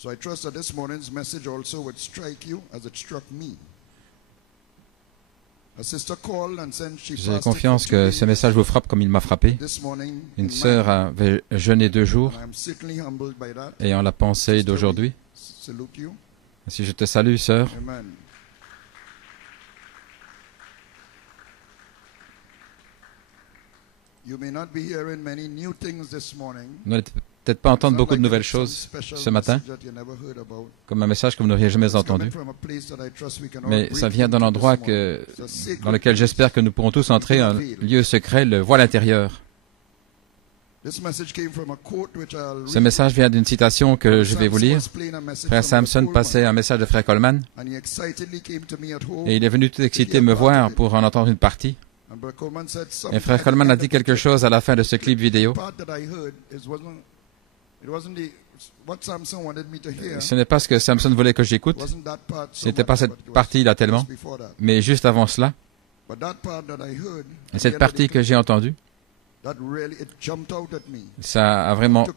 So I trust that this morning's message also would strike you as it struck me. A sister called and said she J'ai fasted confiance for 2 que days. ce message vous frappe comme il m'a frappé. This morning Une in sœur mind, avait jeûné 2 jours, and I'm certainly humbled by that. ayant la pensée d'aujourd'hui. Salute you. Si je te salue, sœur, Amen. You may not be hearing many new things this morning. vous n'allez peut-être pas entendre beaucoup de nouvelles choses ce matin, comme un message que vous n'auriez jamais entendu. Mais ça vient d'un endroit dans lequel j'espère que nous pourrons tous entrer, un lieu secret, le voile intérieur. Ce message vient d'une citation que je vais vous lire. Frère Samson passait un message de Frère Coleman et il est venu tout excité me voir pour en entendre une partie. Et Frère Coleman a dit quelque chose à la fin de ce clip vidéo. Ce n'est pas ce que Samson voulait que j'écoute. Ce n'était pas cette partie-là tellement, mais juste avant cela. Et cette partie que j'ai entendue, ça a vraiment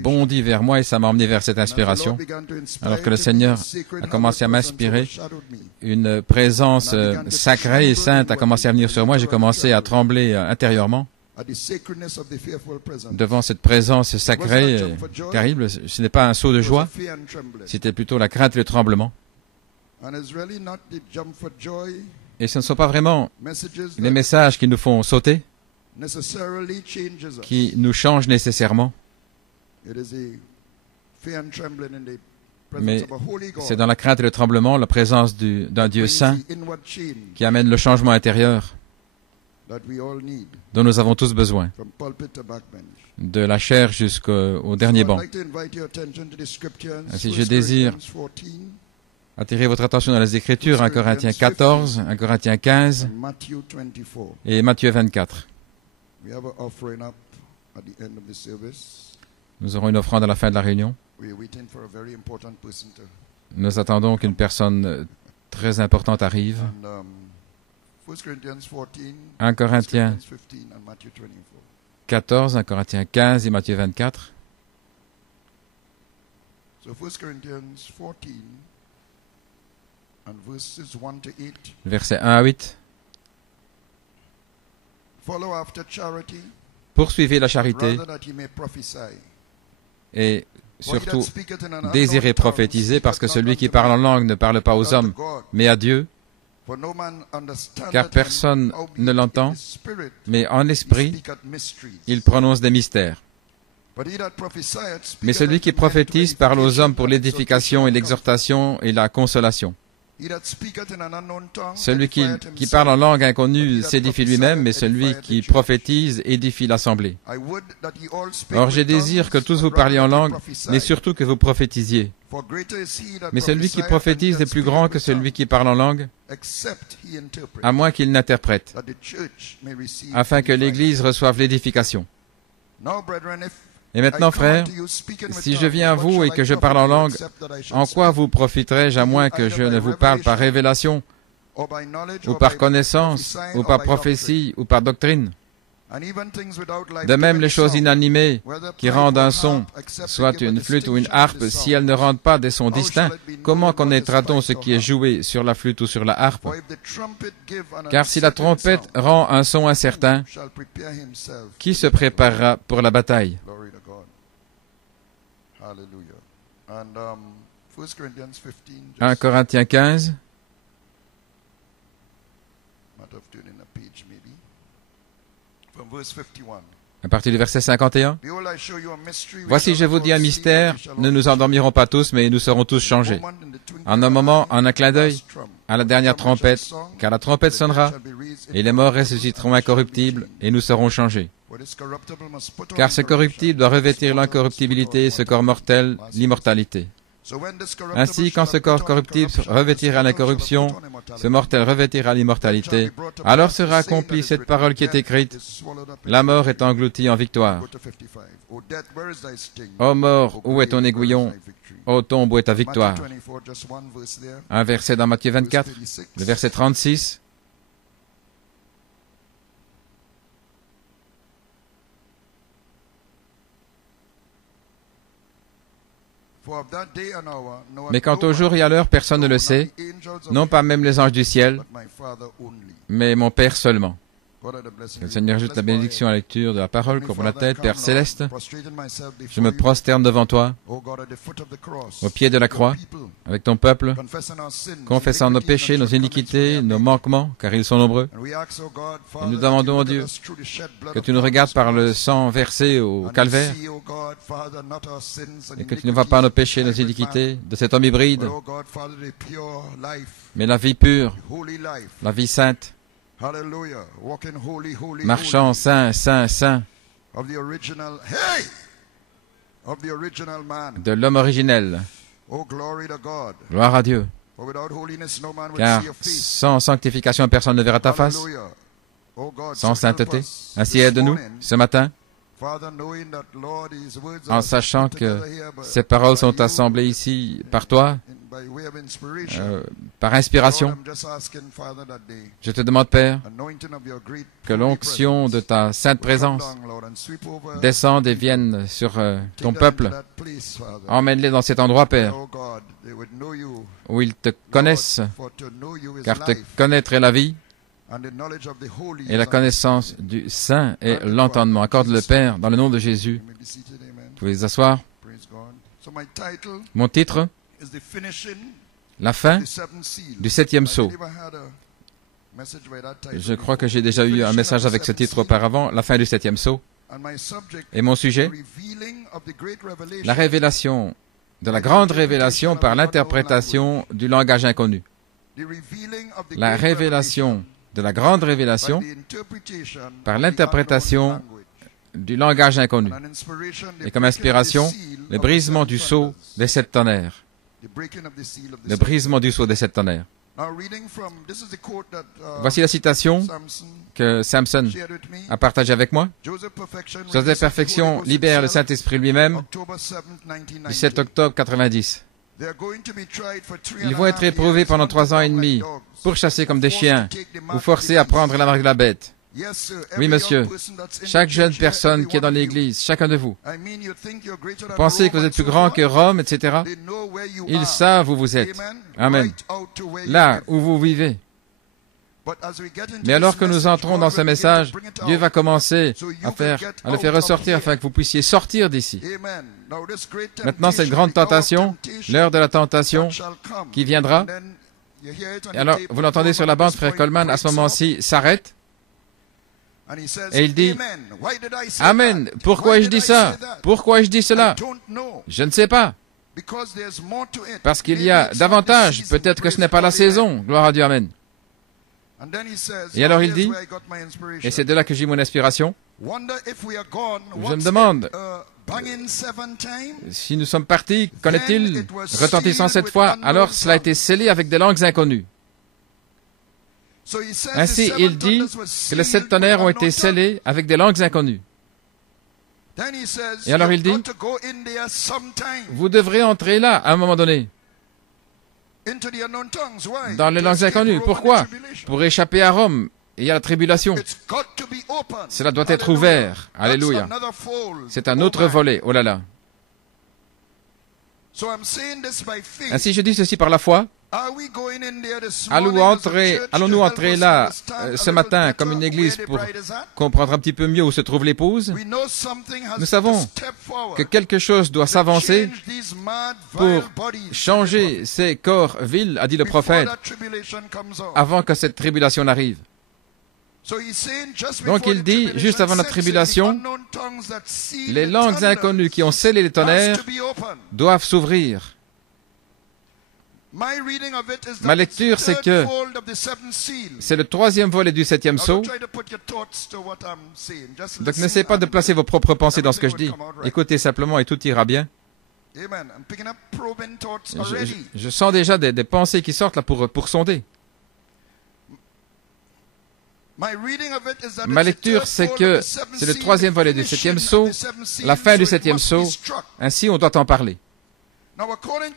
bondi vers moi et ça m'a emmené vers cette inspiration. Alors que le Seigneur a commencé à m'inspirer, une présence sacrée et sainte a commencé à venir sur moi. J'ai commencé à trembler intérieurement devant cette présence sacrée terrible. Ce n'est pas un saut de joie, c'était plutôt la crainte et le tremblement. Et ce ne sont pas vraiment les messages qui nous font sauter, qui nous changent nécessairement. Mais c'est dans la crainte et le tremblement, la présence d'un Dieu saint qui amène le changement intérieur dont nous avons tous besoin, de la chair jusqu'au dernier banc. Ainsi, je désire attirer votre attention dans les Écritures, 1 Corinthiens 14, 1 Corinthiens 15 et Matthieu 24. Nous aurons une offrande à la fin de la réunion. Nous attendons qu'une personne très importante arrive. 1 Corinthiens 14, 1 Corinthiens 15 et Matthieu 24. Versets 1 à 8. Poursuivez la charité et surtout désirez prophétiser, parce que celui qui parle en langue ne parle pas aux hommes, mais à Dieu, car personne ne l'entend, mais en esprit, il prononce des mystères. Mais celui qui prophétise parle aux hommes pour l'édification et l'exhortation et la consolation. Celui qui parle en langue inconnue s'édifie lui-même, mais celui qui prophétise édifie l'assemblée. Or, je désire que tous vous parliez en langue, mais surtout que vous prophétisiez. Mais celui qui prophétise est plus grand que celui qui parle en langue, à moins qu'il n'interprète, afin que l'Église reçoive l'édification. Et maintenant, frères, si je viens à vous et que je parle en langue, en quoi vous profiterai-je à moins que je ne vous parle par révélation, ou par connaissance, ou par prophétie, ou par doctrine? De même, les choses inanimées qui rendent un son, soit une flûte ou une harpe, si elles ne rendent pas des sons distincts, comment connaîtra-t-on ce qui est joué sur la flûte ou sur la harpe? Car si la trompette rend un son incertain, qui se préparera pour la bataille? 1 Corinthiens 15. À partir du verset 51. Voici, je vous dis un mystère, ne nous endormirons pas tous, mais nous serons tous changés. En un moment, en un clin d'œil, à la dernière trompette, car la trompette sonnera, et les morts ressusciteront incorruptibles, et nous serons changés. Car ce corruptible doit revêtir l'incorruptibilité, ce corps mortel, l'immortalité. Ainsi, quand ce corps corruptible revêtira l'incorruption, ce mortel revêtira l'immortalité, alors sera accomplie cette parole qui est écrite, la mort est engloutie en victoire. Ô mort, où est ton aiguillon? Ô tombe, où est ta victoire? Un verset dans Matthieu 24, le verset 36. Mais quant au jour et à l'heure, personne ne le sait, non pas même les anges du ciel, mais mon Père seulement. Que le Seigneur ajoute la bénédiction à la lecture de la parole comme la tête, Père céleste. Je me prosterne devant toi, au pied de la croix, avec ton peuple, confessant nos péchés, nos iniquités, nos manquements, car ils sont nombreux. Et nous demandons, oh Dieu, que tu nous regardes par le sang versé au calvaire, et que tu ne vois pas nos péchés, nos iniquités de cet homme hybride, mais la vie pure, la vie sainte, marchant saint, saint, saint, de l'homme originel. Gloire à Dieu. Car sans sanctification, personne ne verra ta face. Sans sainteté. Ainsi aide-nous ce matin, en sachant que ces paroles sont assemblées ici par toi, par inspiration. Je te demande, Père, que l'onction de ta sainte présence descende et vienne sur ton peuple. Emmène-les dans cet endroit, Père, où ils te connaissent, car te connaître est la vie, et la connaissance du Saint est l'entendement. Accorde-le, Père, dans le nom de Jésus. Vous pouvez vous asseoir. Mon titre, la fin du septième sceau. Je crois que j'ai déjà eu un message avec ce titre auparavant, la fin du septième sceau. Et mon sujet, la révélation, de la grande révélation par l'interprétation du langage inconnu. La révélation de la grande révélation par l'interprétation du langage inconnu. Et comme inspiration, le brisement du sceau des sept tonnerres. Le brisement du sceau des sept tonnerres. Voici la citation que Samson a partagée avec moi. Joseph Perfection libère le Saint-Esprit lui-même du 7 octobre 90. Ils vont être éprouvés pendant 3 ans et demi, pourchassés comme des chiens, ou forcés à prendre la marque de la bête. Oui, monsieur, chaque jeune personne qui est dans l'Église, chacun de vous, pensez que vous êtes plus grand que Rome, etc. Ils savent où vous êtes. Amen. Là où vous vivez. Mais alors que nous entrons dans ce message, Dieu va commencer à le faire ressortir afin que vous puissiez sortir d'ici. Maintenant, cette grande tentation, l'heure de la tentation qui viendra. Et alors, vous l'entendez sur la bande, frère Coleman, à ce moment-ci, s'arrête. Et il dit, Amen, pourquoi ai-je dit ça? Pourquoi ai-je dit cela? Je ne sais pas. Parce qu'il y a davantage, peut-être que ce n'est pas la saison. Gloire à Dieu, Amen. Et alors il dit, et c'est de là que j'ai mon inspiration, je me demande, si nous sommes partis, qu'en est-il retentissant cette fois? Alors cela a été scellé avec des langues inconnues. Ainsi, il dit que les 7 tonnerres ont été scellés avec des langues inconnues. Et alors il dit, vous devrez entrer là à un moment donné, dans les langues inconnues. Pourquoi? Pour échapper à Rome et à la tribulation. Cela doit être ouvert. Alléluia. C'est un autre volet. Oh là là. Ainsi, je dis ceci par la foi. Allons-nous entrer là ce matin comme une église pour comprendre un petit peu mieux où se trouve l'épouse? Nous savons que quelque chose doit s'avancer pour changer ces corps vils, a dit le prophète, avant que cette tribulation n'arrive. Donc il dit, juste avant la tribulation, les langues inconnues qui ont scellé les tonnerres doivent s'ouvrir. Ma lecture, c'est que c'est le 3e volet du 7e sceau. Donc n'essayez pas de placer vos propres pensées dans ce que je dis. Écoutez simplement et tout ira bien. Je sens déjà des pensées qui sortent là pour sonder. Ma lecture, c'est que c'est le 3e volet du 7e sceau, la fin du 7e sceau. Ainsi, on doit en parler.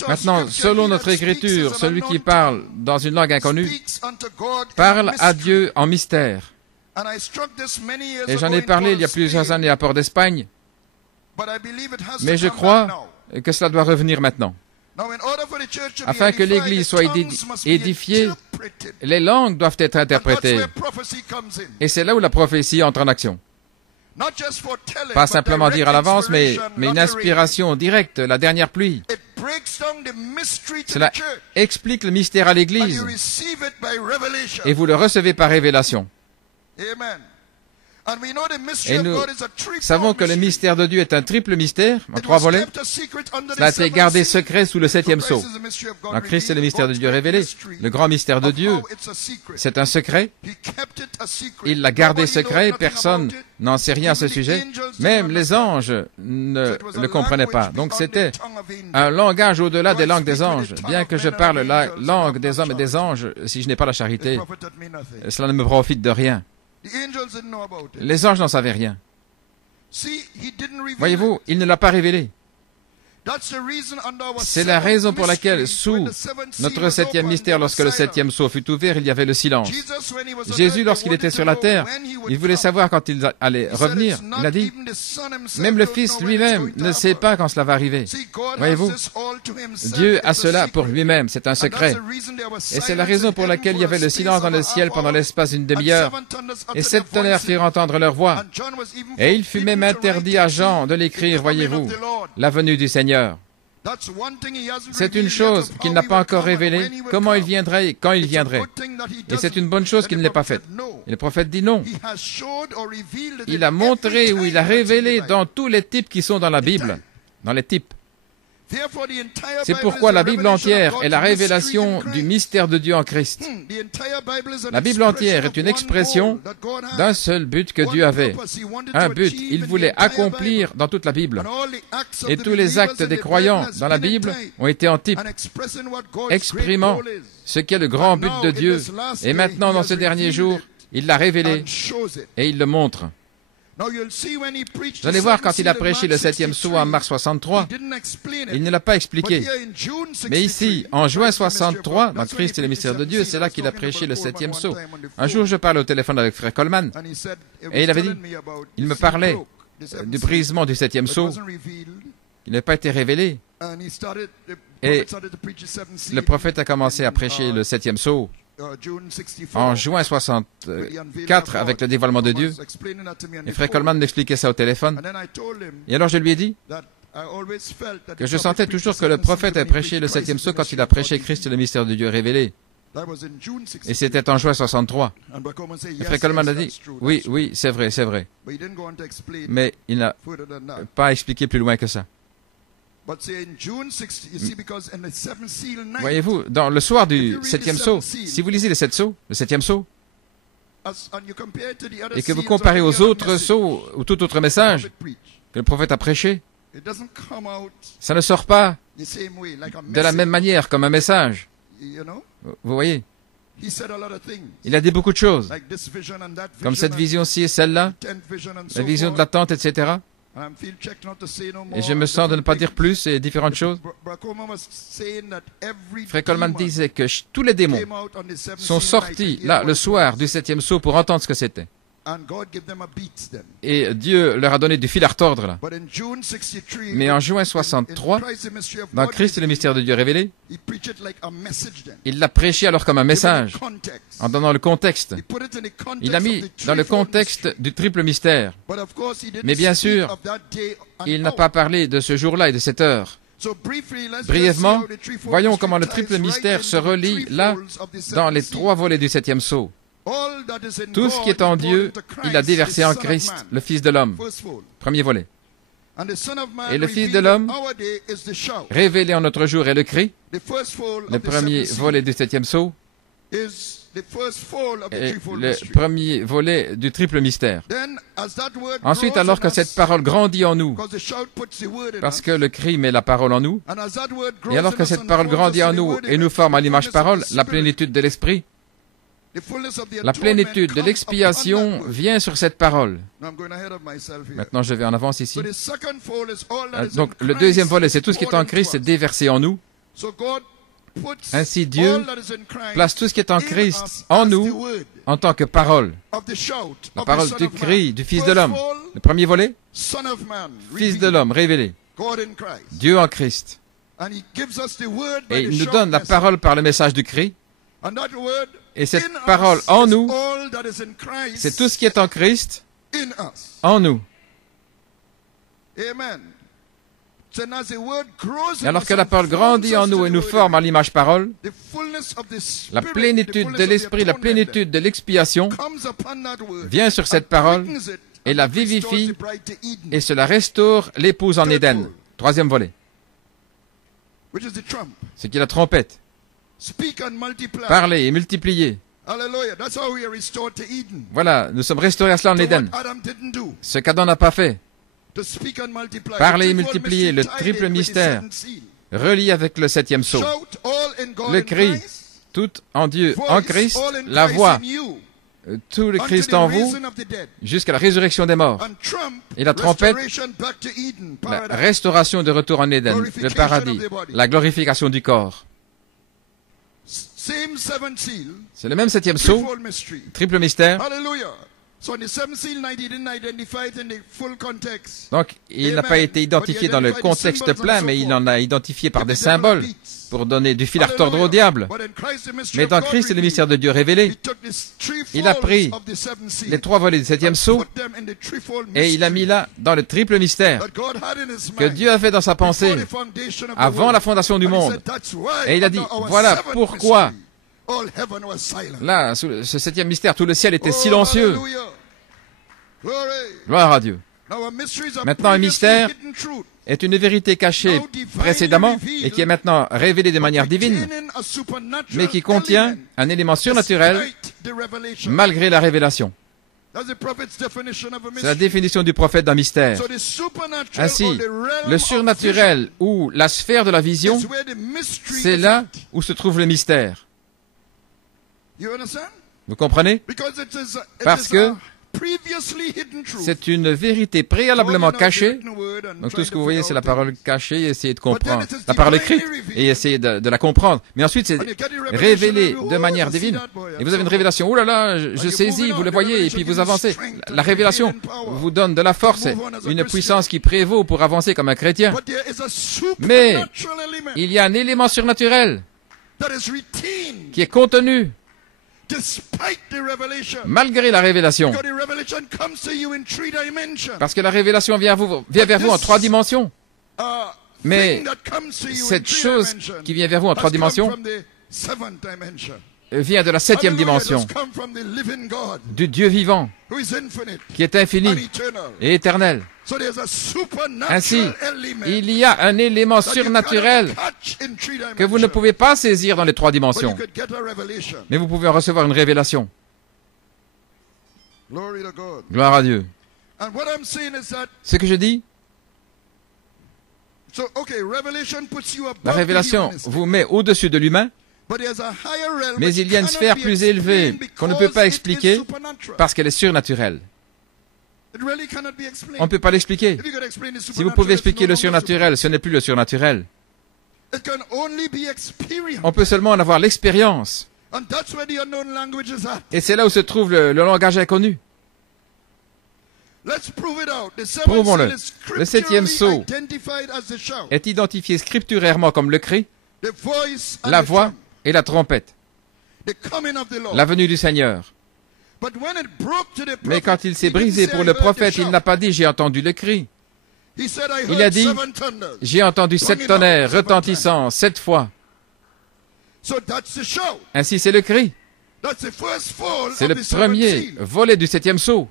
Maintenant, selon notre écriture, celui qui parle dans une langue inconnue parle à Dieu en mystère. Et j'en ai parlé il y a plusieurs années à Port d'Espagne. Mais je crois que cela doit revenir maintenant. Afin que l'Église soit édifiée, les langues doivent être interprétées. Et c'est là où la prophétie entre en action. Pas simplement dire à l'avance, mais une inspiration directe, la dernière pluie. Cela explique le mystère à l'Église et vous le recevez par révélation. Et nous savons que le mystère de Dieu est un triple mystère, en 3 volets. Cela a été gardé secret sous le 7e sceau. En Christ, c'est le mystère de Dieu révélé. Le grand mystère de Dieu, c'est un secret. Il l'a gardé secret, personne n'en sait rien à ce sujet. Même les anges ne le comprenaient pas. Donc c'était un langage au-delà des langues des anges. Bien que je parle la langue des hommes et des anges, si je n'ai pas la charité, cela ne me profite de rien. Les anges n'en savaient rien. Voyez-vous, il ne l'a pas révélé. C'est la raison pour laquelle, sous notre 7e mystère, lorsque le 7e sceau fut ouvert, il y avait le silence. Jésus, lorsqu'il était sur la terre, il voulait savoir quand il allait revenir. Il a dit, même le Fils lui-même ne sait pas quand cela va arriver. Voyez-vous, Dieu a cela pour lui-même, c'est un secret. Et c'est la raison pour laquelle il y avait le silence dans le ciel pendant l'espace d'une demi-heure. Et 7 tonnerres firent entendre leur voix. Et il fut même interdit à Jean de l'écrire, voyez-vous, la venue du Seigneur. C'est une chose qu'il n'a pas encore révélée, comment il viendrait et quand il viendrait. Et c'est une bonne chose qu'il ne l'ait pas faite. Et le prophète dit non. Il a montré ou il a révélé dans tous les types qui sont dans la Bible, dans les types. C'est pourquoi la Bible entière est la révélation du mystère de Dieu en Christ. La Bible entière est une expression d'un seul but que Dieu avait. Un but, il voulait accomplir dans toute la Bible. Et tous les actes des croyants dans la Bible ont été en type, exprimant ce qu'est le grand but de Dieu. Et maintenant, dans ce dernier jour, il l'a révélé et il le montre. Vous allez voir, quand il a prêché le 7e sceau en mars 63, il ne l'a pas expliqué. Mais ici, en juin 63, dans Christ et le mystère de Dieu, c'est là qu'il a prêché le 7e sceau. Un jour, je parlais au téléphone avec frère Coleman, et il avait dit, il me parlait du brisement du 7e sceau, qui n'a pas été révélé. Et le prophète a commencé à prêcher le 7e sceau en juin 64 avec le dévoilement de Dieu. Et frère Coleman m'expliquait ça au téléphone. Et alors je lui ai dit que je sentais toujours que le prophète a prêché le 7e sceau quand il a prêché Christ et le mystère de Dieu révélé. Et c'était en juin 63. Et frère Coleman a dit, oui, c'est vrai. Mais il n'a pas expliqué plus loin que ça. Voyez-vous, dans le soir du 7e sceau, si vous lisez les 7 sceaux, le 7e sceau, et que vous comparez aux autres sceaux ou tout autre message que le prophète a prêché, ça ne sort pas de la même manière comme un message. Vous voyez, il a dit beaucoup de choses, comme cette vision-ci et celle-là, la vision de la tente, etc. Et je me sens de ne pas dire plus et différentes choses. Frère Coleman disait que tous les démons sont sortis là le soir du 7e sceau pour entendre ce que c'était. Et Dieu leur a donné du fil à retordre là. Mais en juin 63, dans Christ et le mystère de Dieu révélé, il l'a prêché alors comme un message, en donnant le contexte. Il l'a mis dans le contexte du triple mystère. Mais bien sûr, il n'a pas parlé de ce jour-là et de cette heure. Brièvement, voyons comment le triple mystère se relie là dans les 3 volets du 7e sceau. Tout ce qui est en Dieu, il a déversé en Christ, le Fils de l'homme. Premier volet. Et le Fils de l'homme, révélé en notre jour, est le cri. Le premier volet du 7e sceau est le premier volet du triple mystère. Ensuite, alors que cette parole grandit en nous, parce que le cri met la parole en nous, et alors que cette parole grandit en nous et nous forme à l'image parole, la plénitude de l'esprit, la plénitude de l'expiation vient sur cette parole. Maintenant, je vais en avance ici. Donc, le deuxième volet, c'est tout ce qui est en Christ, c'est déversé en nous. Ainsi, Dieu place tout ce qui est en Christ en nous en tant que parole. La parole du cri du Fils de l'homme. Le premier volet, Fils de l'homme révélé. God in Christ. Dieu en Christ. And he gives us the word by Et the il nous short donne la message. parole par le message du cri. And that word Et cette in parole us en is nous, all that is in Christ c'est tout ce qui est en Christ, in us. en nous. Amen. So as the word grows Et alors in que us la and parole forms grandit en us nous to et the nous word, forme à l'image parole, the fullness of the la Spirit, the plénitude fullness de of the l'esprit, la atonement plénitude de l'expiation comes upon that word vient sur cette and parole quickens it et and la restores vivifie the bride to Eden, et cela restaure l'épouse en Éden. Troisième volet, which is the trump. ce qui est la trompette. Speak and multiply. Parler et multiplier. Hallelujah. That's how we are restored to Eden. Voilà, nous sommes restaurés à cela en To Éden. what Adam didn't do. Ce qu'Adam n'a pas fait. To speak and multiply. Parler et The threefold multiplier, le mystery tied triple in with the mystère, seventh seal. relié avec le septième sceau. Shout all in God Le in cri, Christ. tout en Dieu, Voice, en Christ, all in la Christ voix, in you. tout le Unto Christ the en vous, raising of the dead. jusqu'à la résurrection des morts. And trump, Et la trompette, restoration back to Eden, la paradise. restauration de retour en Éden, le paradis, la glorification du corps. Same seventh seal. C'est le même septième sceau, Threefold mystery. triple mystère. Hallelujah. So on the seventh seal, he didn't identify it in the full context. Donc, il n'a pas été identifié dans le contexte plein, mais il en a identifié par des symboles pour donner du fil à retordre au diable. But in Christ, the mystery Mais of dans God Christ, c'est le revealed. mystère de Dieu révélé. He took this three Il a folds pris of the seventh seal les trois volets du septième and sceau put them in the threefold et il a mis mystery là dans le triple mystère that God had in his que mind Dieu a fait dans sa before pensée the foundation of the avant world. la fondation du And he monde. said, "That's why Et il a dit, under our voilà seventh pourquoi mystery, all heaven was silent." là, sous ce septième mystère, tout le ciel était Oh, silencieux. hallelujah. Glory. Gloire à Dieu. Now, our mysteries are Maintenant, un previously mystère hidden truth, est une vérité cachée précédemment et qui est maintenant révélée de manière divine, containing a supernatural mais qui contient element un élément surnaturel despite the revelation. malgré la révélation. That's the prophet's definition of a C'est la mystery. définition du prophète d'un mystère. So the supernatural Ainsi, or the realm le of surnaturel ou la sphère de la vision, vision is where the mystery c'est is là at. où se trouve le mystère. You understand? Vous comprenez? Because it is Parce que previously hidden truth. c'est une vérité préalablement cachée. Donc Donc tout ce que vous voyez, c'est la parole cachée et essayez de comprendre. La parole écrite et essayez de la comprendre. Mais ensuite, c'est révélé de manière divine. Et vous avez une révélation. Oh là là, je saisis, vous le voyez, et puis vous avancez. La révélation vous donne de la force, une puissance qui prévaut pour avancer comme un chrétien. Mais il y a un élément surnaturel qui est contenu malgré la révélation. Parce que la révélation vient vers vous en trois dimensions. Mais cette chose qui vient vers vous en trois dimensions vient de la septième dimension, du Dieu vivant, qui est infini et éternel. Ainsi, il y a un élément surnaturel que vous ne pouvez pas saisir dans les trois dimensions, mais vous pouvez en recevoir une révélation. Gloire à Dieu. Ce que je dis, la révélation vous met au-dessus de l'humain, mais il y a une sphère plus élevée qu'on ne peut pas expliquer parce qu'elle est surnaturelle. On ne peut pas l'expliquer. Si vous pouvez expliquer le surnaturel, ce n'est plus le surnaturel. On peut seulement en avoir l'expérience. Et c'est là où se trouve le langage inconnu. Prouvons-le. Le septième sceau est identifié scripturairement comme le cri, la voix et la trompette. La venue du Seigneur. Mais quand il s'est brisé pour le prophète, il n'a pas dit « j'ai entendu le cri ». Il a dit « j'ai entendu 7 tonnerres retentissant 7 fois ». Ainsi c'est le cri. C'est le premier volet du septième sceau.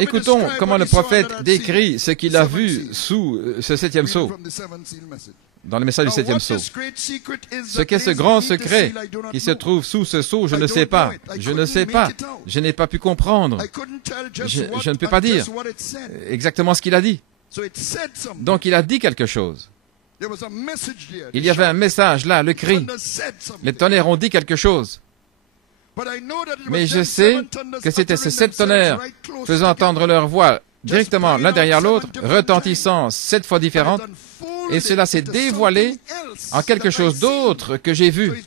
Écoutons comment le prophète décrit ce qu'il a vu sous ce septième sceau, dans le message du septième sceau. Ce qu'est ce grand secret qui se trouve sous ce sceau, je ne sais pas. Je ne sais pas. Je n'ai pas pu comprendre. Je ne peux pas dire exactement ce qu'il a dit. Donc il a dit quelque chose. Il y avait un message là, le cri. Les tonnerres ont dit quelque chose. Mais je sais que c'était ces 7 tonnerres faisant entendre leur voix directement l'un derrière l'autre, retentissant 7 fois différentes, et cela s'est dévoilé en quelque chose d'autre que j'ai vu.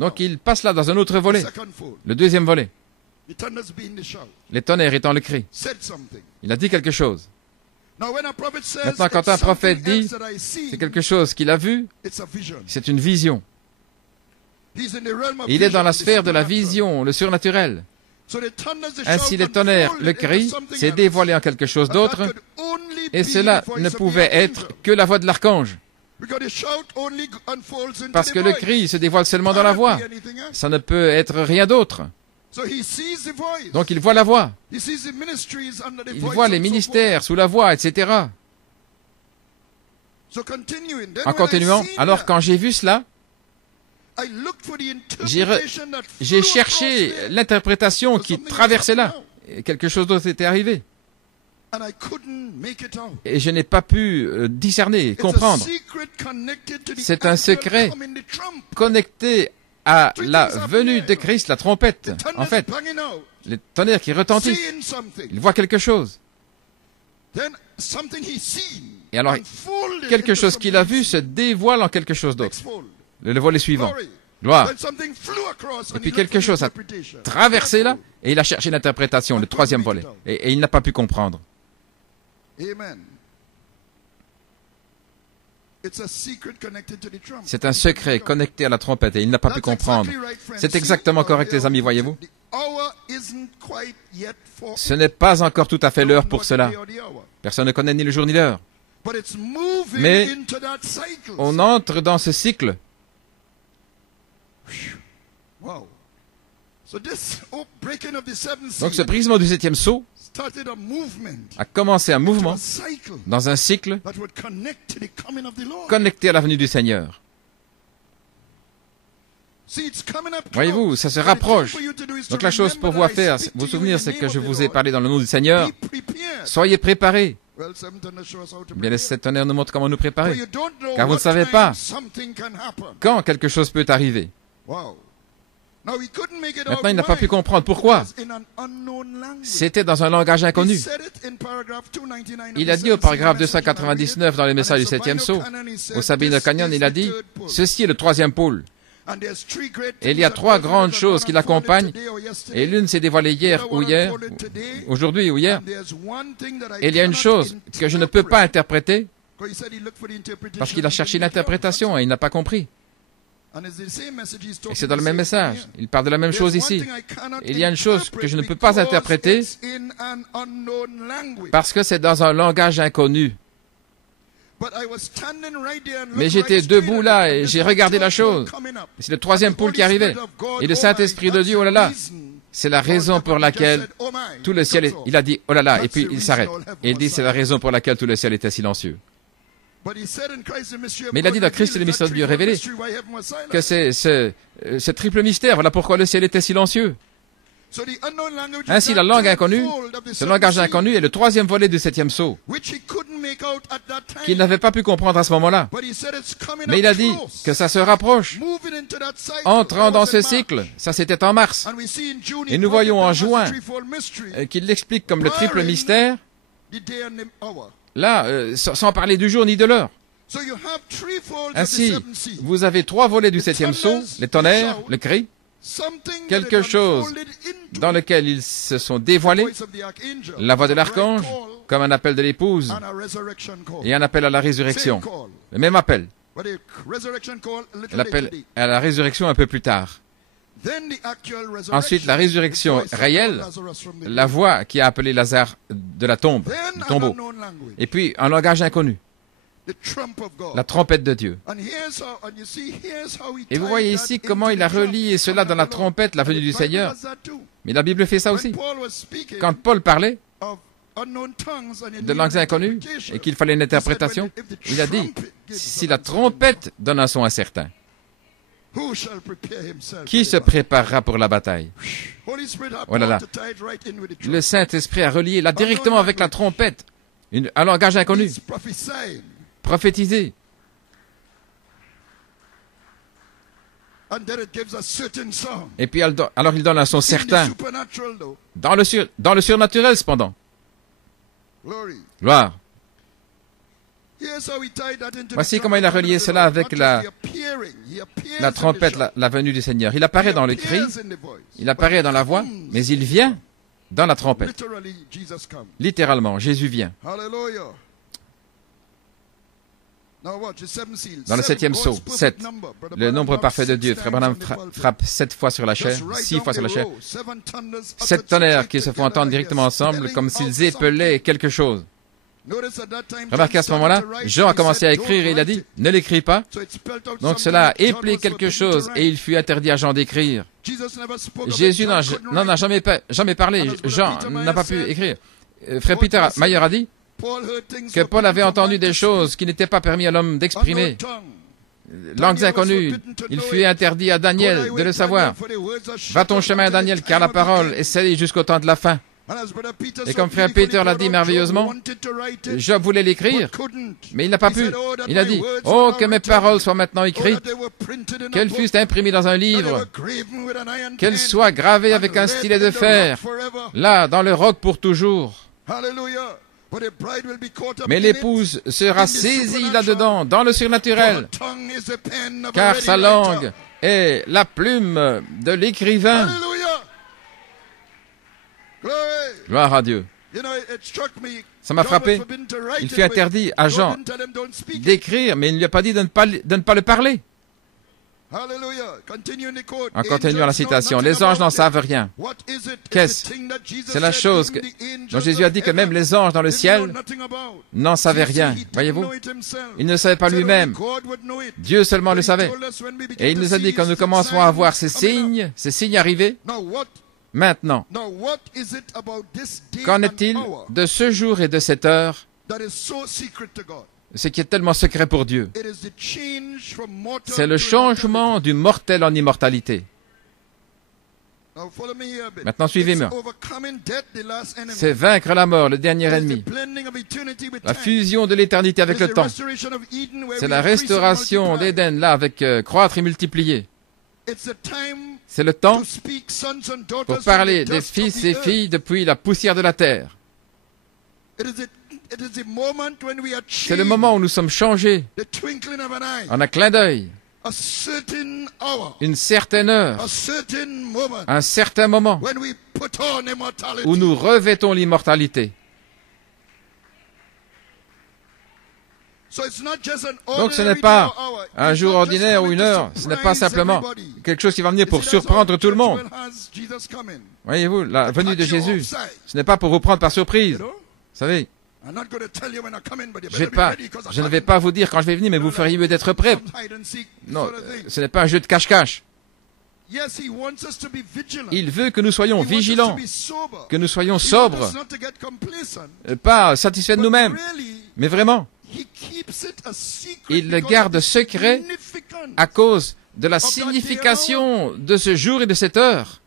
Donc il passe là dans un autre volet, le deuxième volet. The thunders being the shout. Les tonnerres étant le cri. Said something. Il a dit quelque chose. Now when a prophet says, Maintenant, quand "It's un prophète something dit, else that I see," c'est quelque chose qu'il a vu, it's a vision. c'est une vision. He's in the realm of Il est dans la vision, the sphère de la supernatural. vision, le surnaturel. So the thunders, the Ainsi, shout les tonnerres, le unfolded cri, into something s'est else. dévoilé en quelque chose And d'autre, that could only et be cela the voice ne of the pouvait être archangel. que la voix de l'archange. Because the shout only unfolds into Parce the que le voice. cri se dévoile seulement dans la Cannot voix. be anything else. Ça ne peut être rien d'autre. So he sees the voice. Donc il voit la voix. He sees the ministries under the Il voice voit and les so ministères sous la voix, etc. forth. So continuing. Then En when I continuant, seen alors that, quand j'ai vu cela, I looked for the j'ai interpretation that j'ai flew cherché across me, l'interprétation qui traversait là. Et quelque chose d'autre était arrivé. and I couldn't make it out. Et je n'ai pas pu discerner, It's a comprendre. secret connected to the C'est un actual secret coming, the trump. Connecté à la venue de Christ, la trompette. The thunder's En fait, banging out, les tonnerres qui retentissent. seeing something. Il voit quelque chose. Then something he's seen Et alors, unfolded quelque into chose qu'il a something vu he's se dévoile en quelque chose seen. d'autre. Next fold. Le volet suivant. Glory. Gloire. Then something flew across, Et and puis he looked quelque for the chose a interpretation. traversé là, Third et il a cherché l'interprétation, le troisième volet. Et il n'a pas pu comprendre. fold. Amen. It's a secret connected to the trump. C'est un secret connecté à la trompette, et il n'a pas pu That's comprendre. exactly right, friends. C'est See, exactement correct, les amis, voyez-vous. the hour isn't quite yet for Ce n'est pas encore tout à fait l'heure don't pour know the cela. day or the hour. Personne ne connaît ni le jour ni l'heure. But it's moving Mais into that cycle. On entre dans ce cycle. Wow. So this breaking of the seventh Donc ce seal brisement du septième sceau started a movement, a commencé un to mouvement a cycle dans un cycle that would connect to the coming of the Lord. connecté à la venue du Seigneur. See, it's coming up Voyez-vous, close. ça se But the thing rapproche. for you to do is to Donc la chose pour vous remember à that I faire, speak vous to souvenir, you in the c'est que name je of the vous ai Lord. parlé dans le nom du Seigneur. Be prepared. Soyez préparés. Well, seven thunder show us how to Eh bien, les prepare. sept tonnerres nous montrent comment nous For préparer. you don't know Car vous what ne savez time pas something can happen. quand quelque chose peut arriver. Wow. Now, he couldn't make it out Maintenant, il n'a pas why. pu comprendre pourquoi. It was in an unknown language. C'était dans un langage He inconnu. said it in paragraph 299 of Il the a dit au seventh paragraphe message that I read. 299 dans les messages du And in septième sceau, Sabino Canon, he said, au Sabino "This Canyon, is il a the dit, third pole." ceci est le troisième pôle. And there's three great Et il y a things that trois God grandes has choses done qui l'accompagnent, today or yesterday. et l'une s'est dévoilée hier ou hier, aujourd'hui ou hier. And there's one thing that I Et il y a une cannot chose que je ne peux pas interpréter Because he said he looked for the interpretation parce qu'il a and cherché didn't make it out. l'interprétation et il n'a pas compris. And it's the same message he's Et talking c'est dans le the même same message. thing here. Il parle de la même chose There's one ici. thing I cannot Il y a une chose que je ne peux interpret pas interpréter because it's in an unknown language. parce que c'est dans un langage inconnu. But I was standing right there and Mais looked j'étais right straight debout at là it, et and j'ai this regardé la was the third chose. pole coming up. C'est le troisième pôle qui arrivait. Et le Saint-Esprit de Dieu, oh là là, c'est la raison pour laquelle tout le ciel, il a dit, oh là là, et puis il s'arrête. Et il dit, c'est la raison pour laquelle tout le ciel était silencieux. Mais il a dit dans Christ et le mystère de Dieu révélé que c'est ce triple mystère, voilà pourquoi le ciel était silencieux. Ainsi, la langue inconnue, ce langage inconnu est le troisième volet du septième sceau, qu'il n'avait pas pu comprendre à ce moment-là. Mais il a dit que ça se rapproche, entrant dans ce cycle, ça c'était en mars. Et nous voyons en juin qu'il l'explique comme le triple mystère, là, sans parler du jour ni de l'heure. Ainsi, vous avez trois volets du septième sceau, les tonnerres, le cri, quelque chose dans lequel ils se sont dévoilés, la voix de l'archange, comme un appel de l'épouse, et un appel à la résurrection. Le même appel. L'appel à la résurrection un peu plus tard. Ensuite, la résurrection réelle, la voix qui a appelé Lazare de la tombe, du tombeau. Et puis, un langage inconnu, la trompette de Dieu. Et vous voyez ici comment il a relié cela dans la trompette, la venue du Seigneur. Mais la Bible fait ça aussi. Quand Paul parlait de langues inconnues et qu'il fallait une interprétation, il a dit, si la trompette donne un son incertain, qui se préparera pour la bataille? Oh là là. Le Saint-Esprit a relié là directement avec la trompette, un langage inconnu, prophétisé. Et puis alors il donne un son certain, dans le surnaturel cependant. Gloire. Voici comment il a relié cela avec la trompette, la venue du Seigneur. Il apparaît dans le cri, il apparaît dans la voix, mais il vient dans la trompette. Littéralement, Jésus vient. Dans le 7e sceau, 7, le nombre parfait de Dieu. Frère Branham frappe 7 fois sur la chair, 6 fois sur la chair. 7 tonnerres qui se font entendre directement ensemble comme s'ils épelaient quelque chose. Remarquez à ce moment-là, Jean a commencé à écrire et il a dit, ne l'écris pas. Donc cela a épelé quelque chose et il fut interdit à Jean d'écrire. Jésus n'en a jamais parlé. Jean n'a pas pu écrire. Frère Peter Mayer a dit que Paul avait entendu des choses qui n'étaient pas permis à l'homme d'exprimer. Langues inconnues. Il fut interdit à Daniel de le savoir. Va ton chemin, Daniel, car la parole est scellée jusqu'au temps de la fin. Et comme frère Peter l'a dit merveilleusement, Job voulait l'écrire, mais il n'a pas pu. Il a dit, « Oh, que mes paroles soient maintenant écrites, qu'elles fussent imprimées dans un livre, qu'elles soient gravées avec un stylet de fer, là, dans le roc pour toujours. » Mais l'épouse sera saisie là-dedans, dans le surnaturel, car sa langue est la plume de l'écrivain. Gloire à Dieu. Ça m'a frappé. Il fut interdit à Jean d'écrire, mais il ne lui a pas dit de ne pas le parler. En continuant la citation, les anges n'en savent rien. Qu'est-ce? C'est la chose dont Jésus a dit que même les anges dans le ciel n'en savaient rien. Voyez-vous? Il ne le savait pas lui-même. Dieu seulement le savait. Et il nous a dit quand nous commencerons à voir ces signes arriver, maintenant, qu'en est-il de ce jour et de cette heure, ce qui est tellement secret pour Dieu? C'est le changement du mortel en immortalité. Maintenant, suivez-moi. C'est vaincre la mort, le dernier ennemi. La fusion de l'éternité avec le temps. C'est la restauration d'Éden, là, avec croître et multiplier. C'est le temps pour parler des fils et filles depuis la poussière de la terre. C'est le moment où nous sommes changés en un clin d'œil, une certaine heure, un certain moment où nous revêtons l'immortalité. Donc ce n'est pas un jour ordinaire ou une heure, ce n'est pas simplement quelque chose qui va venir pour surprendre tout le monde. Voyez-vous, la venue de Jésus, ce n'est pas pour vous prendre par surprise. Vous savez, je ne vais pas vous dire quand je vais venir, mais vous feriez mieux d'être prêt. Non, ce n'est pas un jeu de cache-cache. Il veut que nous soyons vigilants, que nous soyons sobres, pas satisfaits de nous-mêmes, mais vraiment. Il le garde secret à cause de la signification de ce jour et de cette heure.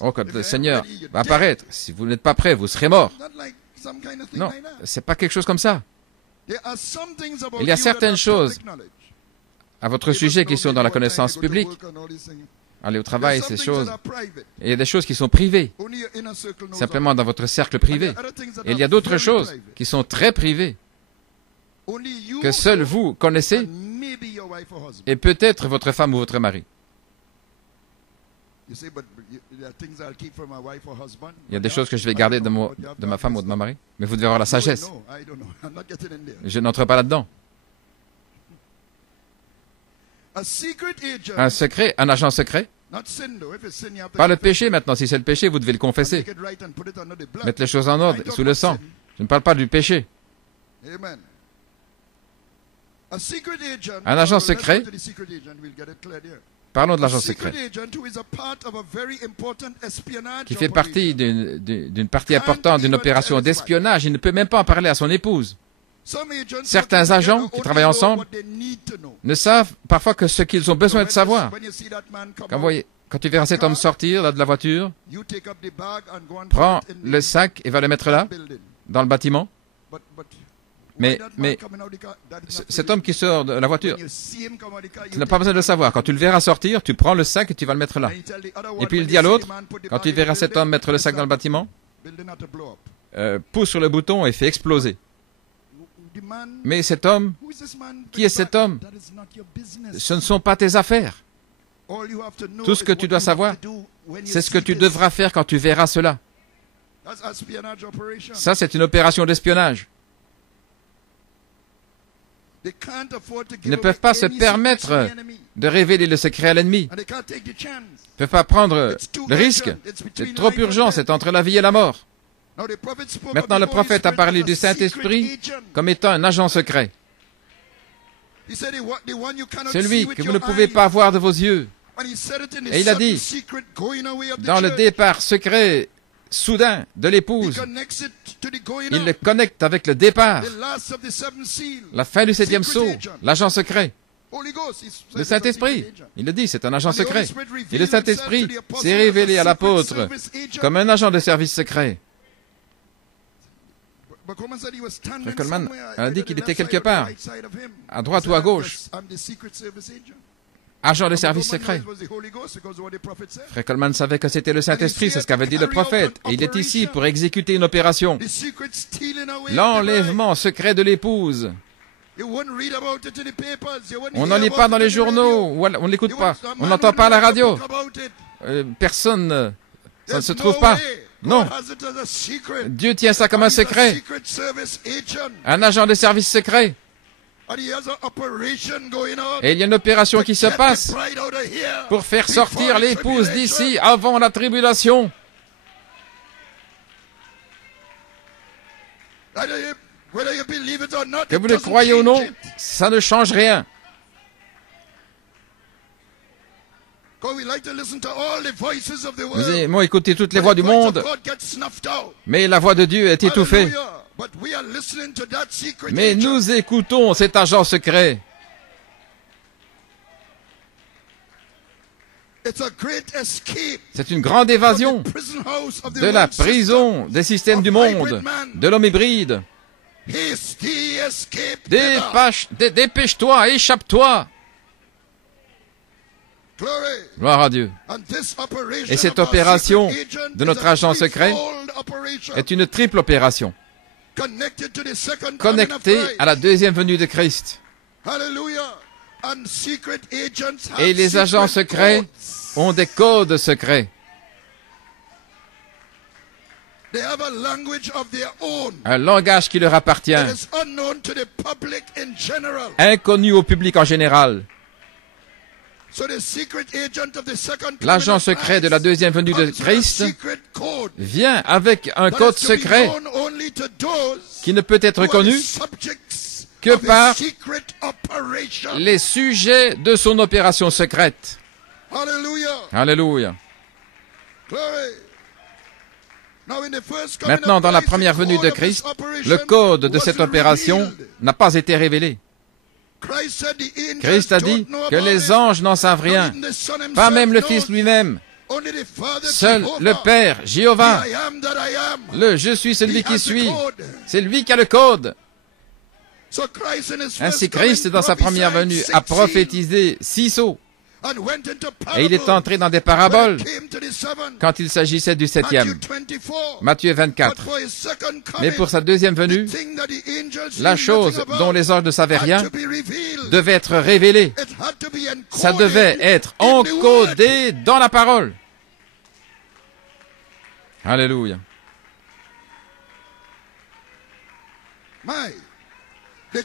Oh, quand le Seigneur va apparaître, si vous n'êtes pas prêt, vous serez mort. Non, c'est pas quelque chose comme ça. Il y a certaines choses à votre sujet qui sont dans la connaissance publique. Aller au travail, ces choses. Et il y a des choses qui sont privées, simplement dans votre cercle privé. Et il y a d'autres choses qui sont très privées, que seul vous connaissez, et peut-être votre femme ou votre mari. Il y a des choses que je vais garder de ma femme ou de mon mari, mais vous devez avoir la sagesse. Je n'entre pas là-dedans. Un secret, un agent secret. Pas le péché maintenant. Si c'est le péché, vous devez le confesser. Mettre les choses en ordre, sous le sang. Je ne parle pas du péché. Un agent secret. Parlons de l'agent secret. Qui fait partie d'une partie importante d'une opération d'espionnage. Il ne peut même pas en parler à son épouse. Certains agents qui travaillent ensemble ne savent parfois que ce qu'ils ont besoin de savoir. Quand tu verras cet homme sortir là, de la voiture, prends le sac et va le mettre là, dans le bâtiment. Mais cet homme qui sort de la voiture, tu n'as pas besoin de le savoir. Quand tu le verras sortir, tu prends le sac et tu vas le mettre là. Et puis il dit à l'autre, quand tu verras cet homme mettre le sac dans le bâtiment, pousse sur le bouton et fait exploser. Mais cet homme, qui est cet homme? Ce ne sont pas tes affaires. Tout ce que tu dois savoir, c'est ce que tu devras faire quand tu verras cela. Ça, c'est une opération d'espionnage. Ils ne peuvent pas se permettre de révéler le secret à l'ennemi. Ils ne peuvent pas prendre le risque. C'est trop urgent, c'est entre la vie et la mort. Maintenant, le prophète a parlé du Saint-Esprit comme étant un agent secret. Celui que vous ne pouvez pas voir de vos yeux. Et il a dit, dans le départ secret, soudain, de l'épouse, il le connecte avec le départ, la fin du 7e sceau, l'agent secret. Le Saint-Esprit, il le dit, c'est un agent secret. Et le Saint-Esprit s'est révélé à l'apôtre comme un agent de service secret. Frère Coleman a dit qu'il était quelque part, à droite ou à gauche, agent de service secret. Frère Coleman savait que c'était le Saint-Esprit, c'est ce qu'avait dit le prophète. Et il est ici pour exécuter une opération. L'enlèvement secret de l'épouse. On n'en lit pas dans les journaux, ou on ne l'écoute pas. On n'entend pas à la radio. Personne, ça ne se trouve pas. Non. Dieu tient ça comme un secret. Un agent de service secret. Et il y a une opération qui se passe pour faire sortir l'épouse d'ici avant la tribulation. Que vous le croyez ou non, ça ne change rien. Nous aimons écouter toutes les voix du monde, mais la voix de Dieu est étouffée. Mais nous écoutons cet agent secret. C'est une grande évasion de la prison des systèmes du monde, de l'homme hybride. Dépêche-toi, échappe-toi. Gloire à Dieu. Et cette opération de notre agent secret est une triple opération, connectée à la deuxième venue de Christ. Et les agents secrets ont des codes secrets. Un langage qui leur appartient, inconnu au public en général. L'agent secret de la deuxième venue de Christ vient avec un code secret qui ne peut être connu que par les sujets de son opération secrète. Alléluia. Maintenant, dans la première venue de Christ, le code de cette opération n'a pas été révélé. Christ a dit que les anges n'en savent rien, pas même le Fils lui-même. Seul le Père, Jéhovah, le « Je suis celui qui suis », c'est lui qui a le code. Ainsi, Christ, dans sa première venue, a prophétisé 6 sceaux. Et il est entré dans des paraboles quand il s'agissait du 7e. Matthieu 24. Mais pour sa deuxième venue, la chose dont les anges ne savaient rien devait être révélée. Ça devait être encodé dans la parole. Alléluia. Le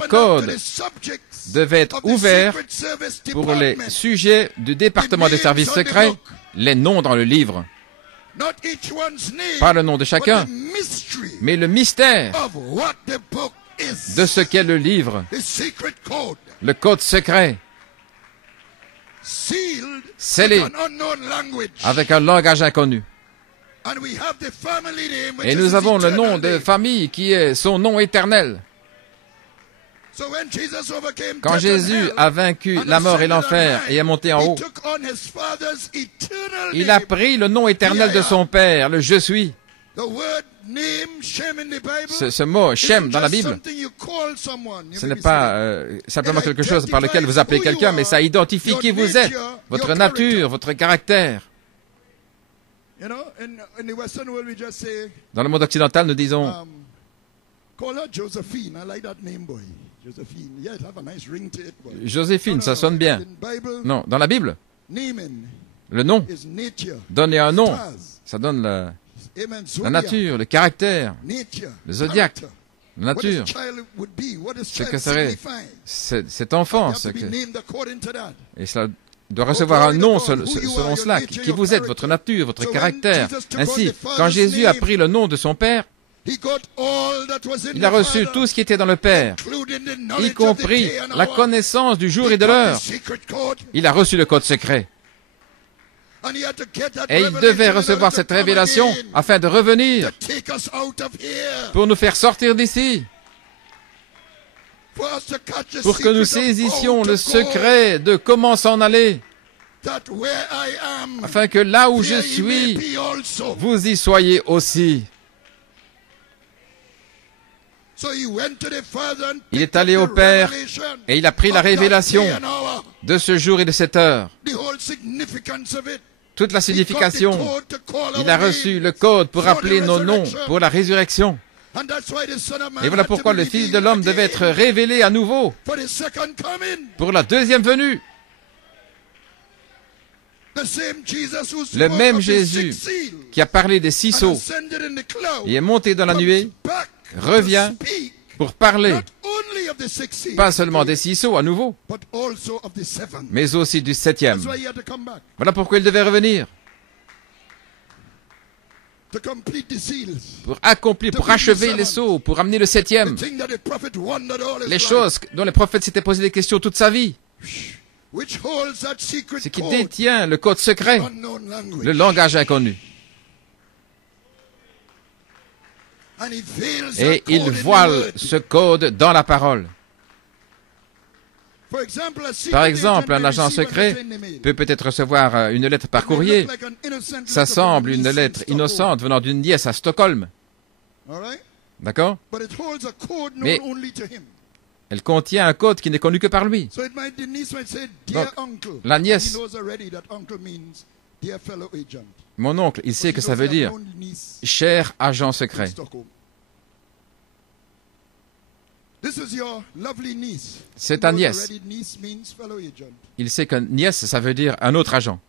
code devait être ouvert pour les sujets du département des services secrets, les noms dans le livre. Pas le nom de chacun, mais le mystère de ce qu'est le livre, le code secret, scellé avec un langage inconnu. Et nous avons le nom de famille qui est son nom éternel. Quand Jésus a vaincu la mort et l'enfer et est monté en haut, il a pris le nom éternel de son Père, le « Je suis ». Ce mot Shem dans la Bible, ce n'est pas simplement quelque chose par lequel vous appelez quelqu'un, mais ça identifie qui vous êtes, votre nature, votre caractère. Dans le monde occidental, nous disons Joséphine, ça sonne bien. Non, dans la Bible, le nom, donner un nom, ça donne la nature, le caractère, le zodiaque, la nature. Ce que serait cet enfant, et cela doit recevoir un nom selon cela. Qui vous êtes, votre nature, votre caractère. Ainsi, quand Jésus a pris le nom de son Père, il a reçu tout ce qui était dans le Père, y compris la connaissance du jour et de l'heure. Il a reçu le code secret. Et il devait recevoir cette révélation afin de revenir pour nous faire sortir d'ici, pour que nous saisissions le secret de comment s'en aller, afin que là où je suis, vous y soyez aussi. Il est allé au Père et il a pris la révélation de ce jour et de cette heure. Toute la signification. Il a reçu le code pour appeler nos noms pour la résurrection. Et voilà pourquoi le Fils de l'homme devait être révélé à nouveau pour la deuxième venue. Le même Jésus qui a parlé des 6 sceaux et est monté dans la nuée revient pour parler pas seulement des 6 sceaux à nouveau, mais aussi du 7e. Voilà pourquoi il devait revenir. Pour accomplir, pour achever les sceaux, pour amener le 7e. Les choses dont le prophète s'était posé des questions toute sa vie. Ce qui détient le code secret, le langage inconnu. Et il voile ce code dans la parole. Par exemple, un agent secret peut peut-être recevoir une lettre par courrier. Ça semble une lettre innocente venant d'une nièce à Stockholm. D'accord? Mais elle contient un code qui n'est connu que par lui. Donc, la nièce, mon oncle, il sait que ça veut dire « cher agent secret ». C'est ta nièce. Il sait que nièce, ça veut dire un autre agent.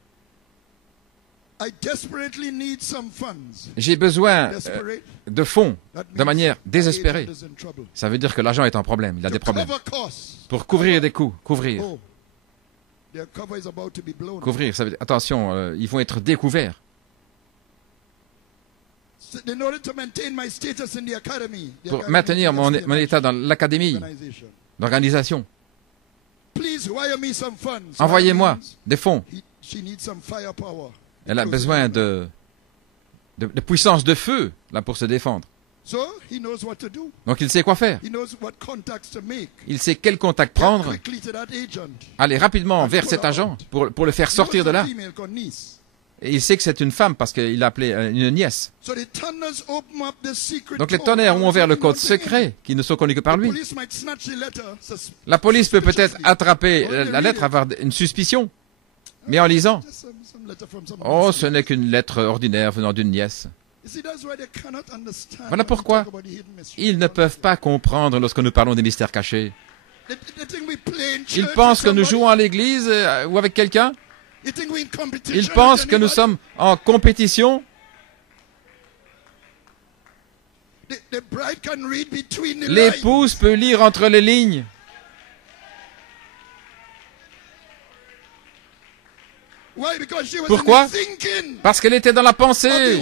J'ai besoin de fonds de manière désespérée. Ça veut dire que l'agent est en problème, il a des problèmes. Pour couvrir des coûts, couvrir. Couvrir, ça veut dire, attention, ils vont être découverts. Pour maintenir mon état dans l'académie d'organisation. Envoyez-moi des fonds. Elle a besoin de puissance de feu là pour se défendre. Donc il sait quoi faire. Il sait quel contact prendre. Aller rapidement vers cet agent pour le faire sortir de là. Et il sait que c'est une femme parce qu'il a appelé une nièce. Donc les tonnerres ont ouvert le code secret qui ne sont connus que par lui. La police peut peut-être attraper la lettre, avoir une suspicion. Mais en lisant, oh, ce n'est qu'une lettre ordinaire venant d'une nièce. Voilà pourquoi ils ne peuvent pas comprendre lorsque nous parlons des mystères cachés. Ils pensent que nous jouons à l'église ou avec quelqu'un. Ils pensent que nous sommes en compétition. L'épouse peut lire entre les lignes. Pourquoi? Parce qu'elle était dans la pensée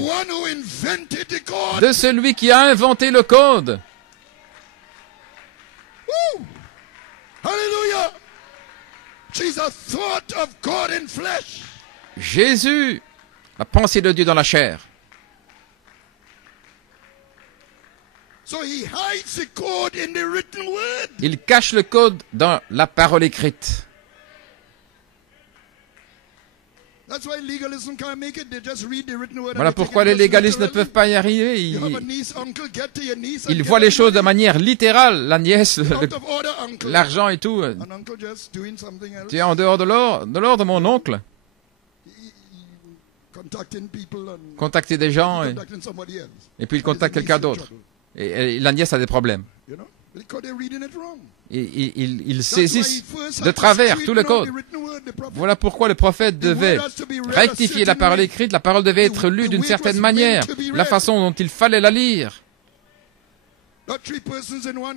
de celui qui a inventé le code. Alléluia! Jésus, la pensée de Dieu dans la chair. Il cache le code dans la parole écrite. Voilà pourquoi les légalistes ne peuvent pas y arriver. Ils voient les choses de manière littérale. La nièce, l'argent et tout. Tu es en dehors de l'ordre, mon oncle. Contacter des gens et puis il contacte quelqu'un d'autre. Et la nièce a des problèmes. Ils saisissent de travers tout le code. Voilà pourquoi le prophète devait rectifier la parole écrite. La parole devait être lue d'une certaine manière, la façon dont il fallait la lire.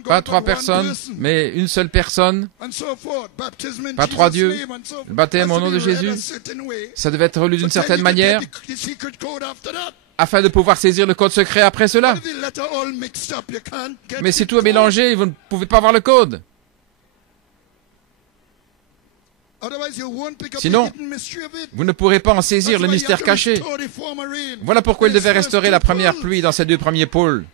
Pas 3 personnes, mais une seule personne. Pas 3 dieux. Le baptême au nom de Jésus, ça devait être lu d'une certaine manière, afin de pouvoir saisir le code secret après cela. Mais si tout est mélangé, vous ne pouvez pas voir le code. Sinon, vous ne pourrez pas en saisir le mystère caché. Voilà pourquoi il devait restaurer la première pluie dans ces 2 premiers pôles,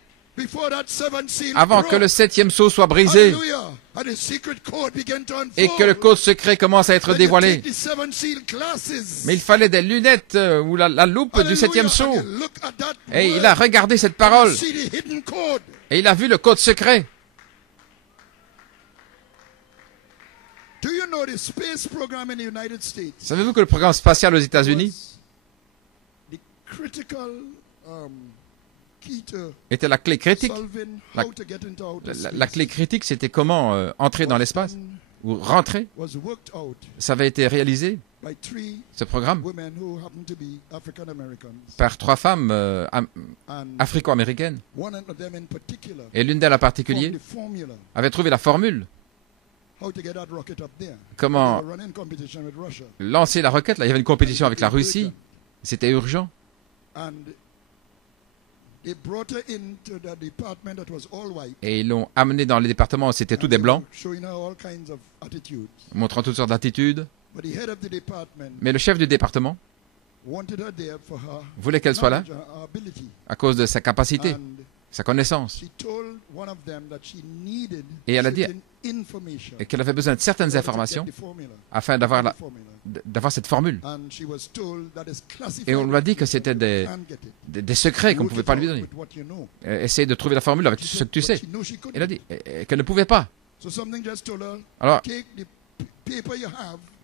avant que le 7e sceau soit brisé et que le code secret commence à être dévoilé. Mais il fallait des lunettes ou la loupe du 7e sceau. Et il a regardé cette parole et il a vu le code secret. Savez-vous que le programme spatial aux États-Unis était la clé critique? La clé critique, c'était comment entrer dans l'espace ou rentrer. Ça avait été réalisé, ce programme, par 3 femmes afro-américaines. Et l'une d'elles en particulier avait trouvé la formule. Comment lancer la roquette? Là, il y avait une compétition avec la Russie. C'était urgent. Et ils l'ont amené dans le département où c'était tout des blancs, montrant toutes sortes d'attitudes. Mais le chef du département voulait qu'elle soit là à cause de sa capacité, sa connaissance. Et elle a dit qu'elle avait besoin de certaines informations afin d'avoir cette formule. Et on lui a dit que c'était des secrets qu'on ne pouvait pas lui donner. Essaye de trouver la formule avec ce que tu sais. Elle a dit qu'elle ne pouvait pas. Alors,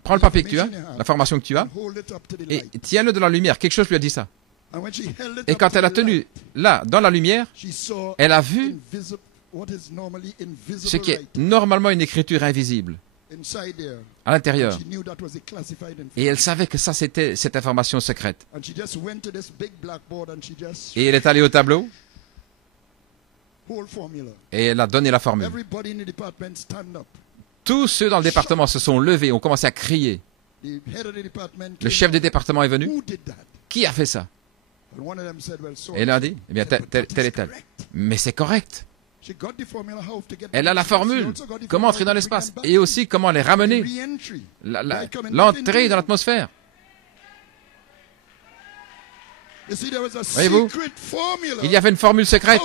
prends le papier que tu as, la formation que tu as, et tiens-le de la lumière. Quelque chose lui a dit ça. Et quand elle a tenu là, dans la lumière, elle a vu ce qui est normalement une écriture invisible à l'intérieur. Et elle savait que ça, c'était cette information secrète. Et elle est allée au tableau et elle a donné la formule. Tous ceux dans le département se sont levés, ont commencé à crier. Le chef du département est venu. Qui a fait ça? Et elle a dit, eh bien, tel et tel. Mais c'est correct. Elle a la formule. Comment entrer dans l'espace et aussi comment les ramener. L'entrée dans l'atmosphère. Voyez-vous, il y avait une formule secrète.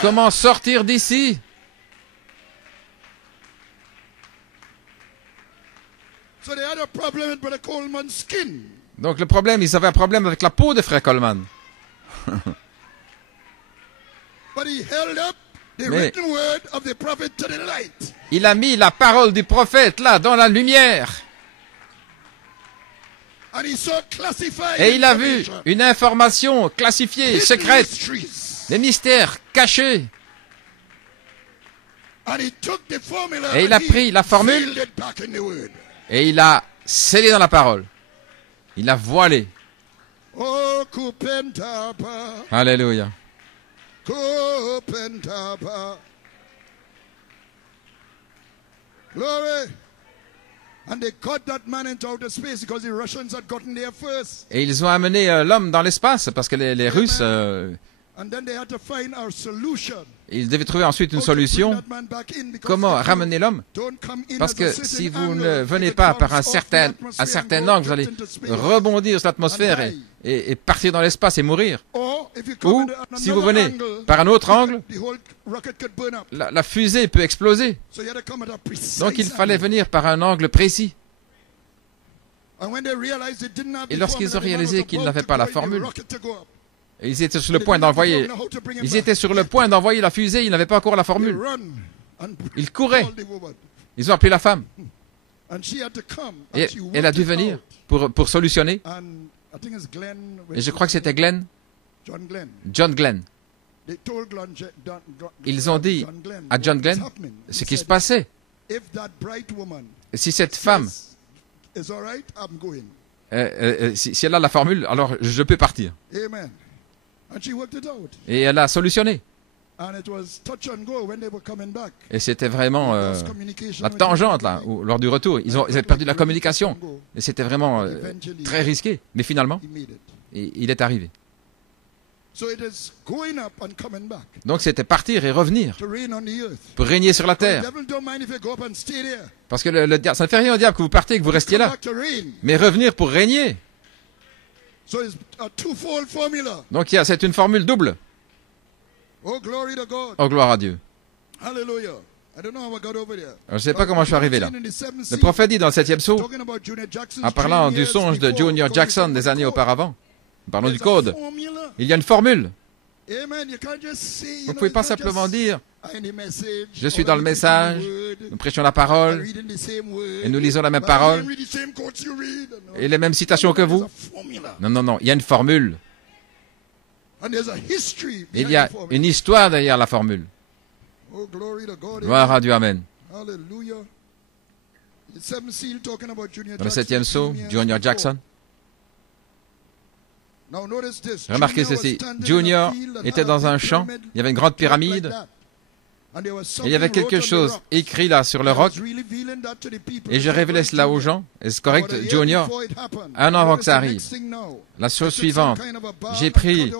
Comment sortir d'ici? Donc le problème, ils avaient un problème avec la peau de frère Coleman. Mais il a mis la parole du prophète là, dans la lumière. Et il a vu une information classifiée, secrète, des mystères cachés. Et il a pris la formule et il a scellé dans la parole. Il a voilé. Alléluia. Et ils ont amené l'homme dans l'espace parce que les Russes, ils devaient trouver ensuite une solution. Comment ramener l'homme? Parce que si vous ne venez pas par un certain angle, vous allez rebondir sur l'atmosphère et partir dans l'espace et mourir. Ou si vous venez par un autre angle, la fusée peut exploser. Donc il fallait venir par un angle précis. Et lorsqu'ils ont réalisé qu'ils n'avaient pas la formule, ils étaient sur le point d'envoyer la fusée, ils n'avaient pas encore la formule. Ils couraient. Ils ont appelé la femme. Et elle a dû venir pour solutionner. Et je crois que c'était John Glenn. Ils ont dit à John Glenn ce qui se passait. Si cette femme, si elle a la formule, alors je peux partir. Et elle a solutionné. Et c'était vraiment la tangente, là, lors du retour. Ils avaient perdu la communication. Et c'était vraiment très risqué. Mais finalement, il est arrivé. Donc c'était partir et revenir pour régner sur la terre. Parce que le diable, ça ne fait rien au diable que vous partez et que vous restiez là. Mais revenir pour régner. Donc c'est une formule double. Oh, gloire à Dieu. Je ne sais pas comment je suis arrivé là. Le prophète dit dans le 7e psaume, en parlant du songe de Junior Jackson des années auparavant, parlons du code, il y a une formule. Vous ne pouvez pas simplement dire, je suis dans le message, nous prêchons la parole, et nous lisons la même parole, et les mêmes citations que vous. Non, non, non, il y a une formule. Il y a une histoire derrière la formule. Gloire à Dieu, amen. Dans le 7e psaume, Junior Jackson. Remarquez ceci. Junior était dans un champ, il y avait une grande pyramide, et il y avait quelque chose écrit là sur le roc, et je révélais cela aux gens. Est-ce correct, Junior? Un an avant que ça arrive. La chose suivante, j'ai pris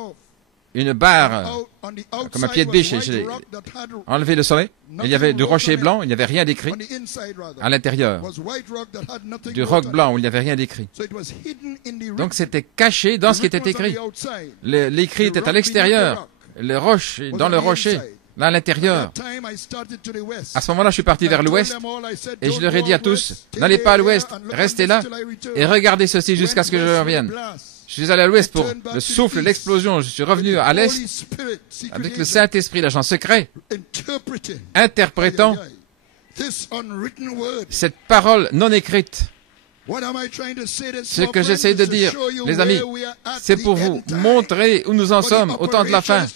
une barre comme un pied de biche et j'ai enlevé le sommet. Il y avait du rocher blanc, il n'y avait rien d'écrit à l'intérieur. Du roc blanc où il n'y avait rien d'écrit. Donc c'était caché dans ce qui était écrit. L'écrit était à l'extérieur. Le roche dans le rocher, là à l'intérieur. À ce moment-là, je suis parti vers l'ouest et je leur ai dit à tous, n'allez pas à l'ouest, restez là et regardez ceci jusqu'à ce que je revienne. Je suis allé à l'ouest pour le souffle, l'explosion. Je suis revenu à l'est avec le Saint-Esprit, l'agent secret, interprétant cette parole non écrite. Ce que j'essaie de dire, les amis, c'est pour vous montrer où nous en sommes au temps de la fin.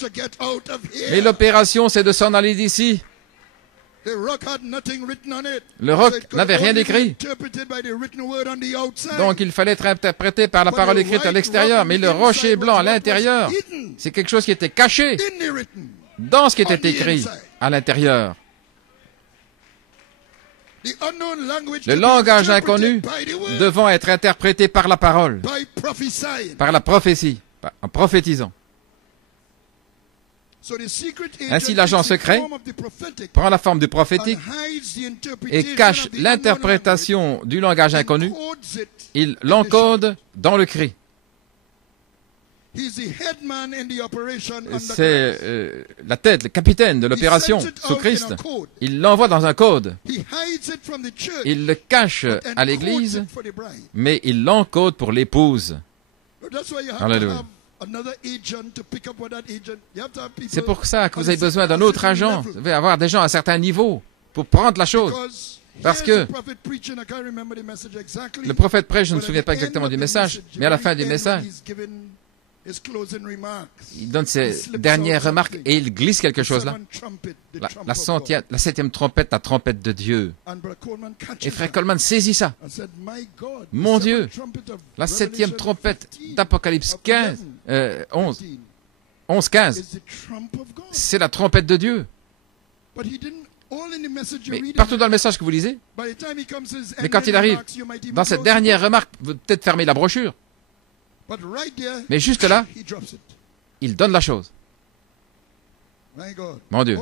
Mais l'opération, c'est de s'en aller d'ici. Le roc n'avait rien écrit. Donc il fallait être interprété par la parole écrite à l'extérieur. Mais le rocher blanc à l'intérieur, c'est quelque chose qui était caché dans ce qui était écrit à l'intérieur. Le langage inconnu devant être interprété par la parole, par la prophétie, en prophétisant. Ainsi, l'agent secret prend la forme du prophétique et cache l'interprétation du langage inconnu. Il l'encode dans le cri. C'est la tête, le capitaine de l'opération sous Christ. Il l'envoie dans un code. Il le cache à l'Église, mais il l'encode pour l'épouse. Alléluia. C'est pour ça que vous avez besoin d'un autre agent. Vous devez avoir des gens à un certain niveau pour prendre la chose. Parce que le prophète prêche, je ne me souviens pas exactement du message, mais à la fin du message, il donne ses dernières remarques et il glisse quelque chose là. La 7e trompette, la trompette de Dieu. Et frère Coleman saisit ça. Mon Dieu, la 7e trompette d'Apocalypse 11, 15, c'est la trompette de Dieu. Mais partout dans le message que vous lisez, mais quand il arrive, dans cette dernière remarque, vous peut-être fermer la brochure. Mais juste là, il donne la chose. Mon Dieu.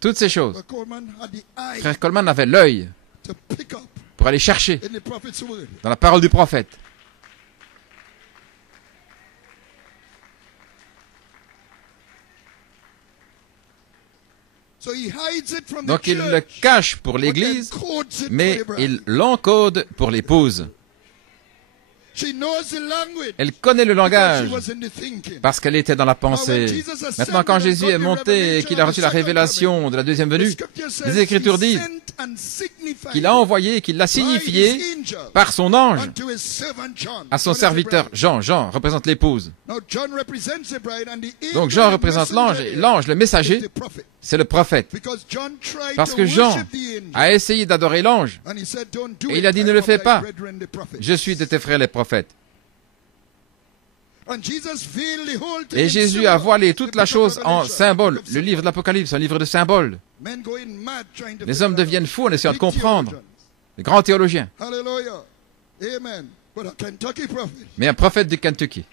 Toutes ces choses. Frère Coleman avait l'œil pour aller chercher dans la parole du prophète. Donc il le cache pour l'Église, mais il l'encode pour l'épouse. Elle connaît le langage parce qu'elle était dans la pensée. Maintenant, quand Jésus est monté et qu'il a reçu la révélation de la deuxième venue, les Écritures disent qu'il a envoyé et qu'il l'a signifié par son ange à son serviteur Jean. Jean représente l'épouse. Donc Jean représente l'ange et l'ange, le messager, c'est le prophète. Parce que Jean a essayé d'adorer l'ange et il a dit ne le fais pas. Je suis de tes frères les prophètes. Et Jésus a voilé toute la chose en symbole. Le livre de l'Apocalypse, un livre de symboles. Les hommes deviennent fous en essayant de comprendre. Les grands théologiens. Mais un prophète du Kentucky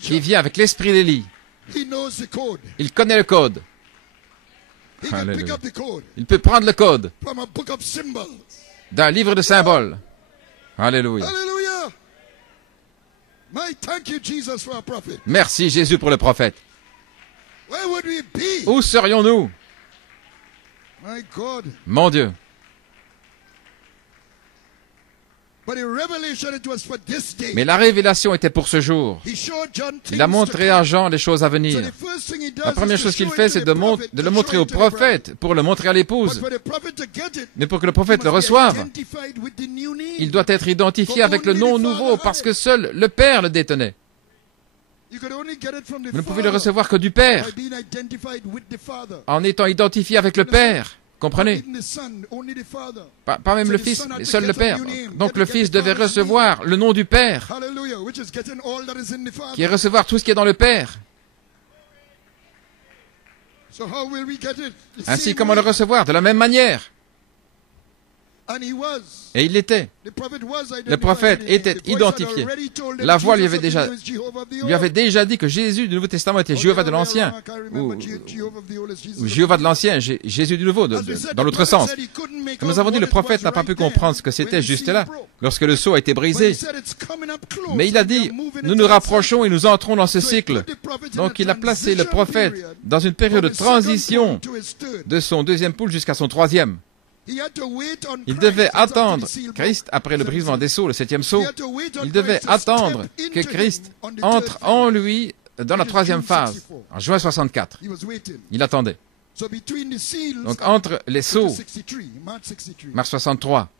qui vient avec l'esprit d'Élie. Il connaît le code. Alléluia. Il peut prendre le code d'un livre de symboles. Alléluia. Merci Jésus pour le prophète. Où serions-nous? Mon Dieu. Mais la révélation était pour ce jour. Il a montré à Jean les choses à venir. La première chose qu'il fait, c'est de le montrer au prophète pour le montrer à l'épouse. Mais pour que le prophète le reçoive, il doit être identifié avec le nom nouveau parce que seul le Père le détenait. Vous ne pouvez le recevoir que du Père, en étant identifié avec le Père. Comprenez? Pas même le Fils, mais seul le Père. Donc le Fils devait recevoir le nom du Père, qui est recevoir tout ce qui est dans le Père. Ainsi, comment le recevoir? De la même manière. Et il l'était. Le prophète était identifié. La voix lui avait déjà dit que Jésus du Nouveau Testament était Jéhovah de l'Ancien. Ou Jéhovah de l'Ancien, Jésus du Nouveau, dans l'autre sens. Comme nous avons dit, le prophète n'a pas pu comprendre ce que c'était juste là, lorsque le sceau a été brisé. Mais il a dit, nous nous rapprochons et nous entrons dans ce cycle. Donc il a placé le prophète dans une période de transition de son deuxième poule jusqu'à son troisième. Il devait attendre Christ après le brisement des sceaux, le septième sceau. Il devait attendre que Christ entre en lui dans la troisième phase, en juin 64. Il attendait. Donc entre les sceaux, mars 63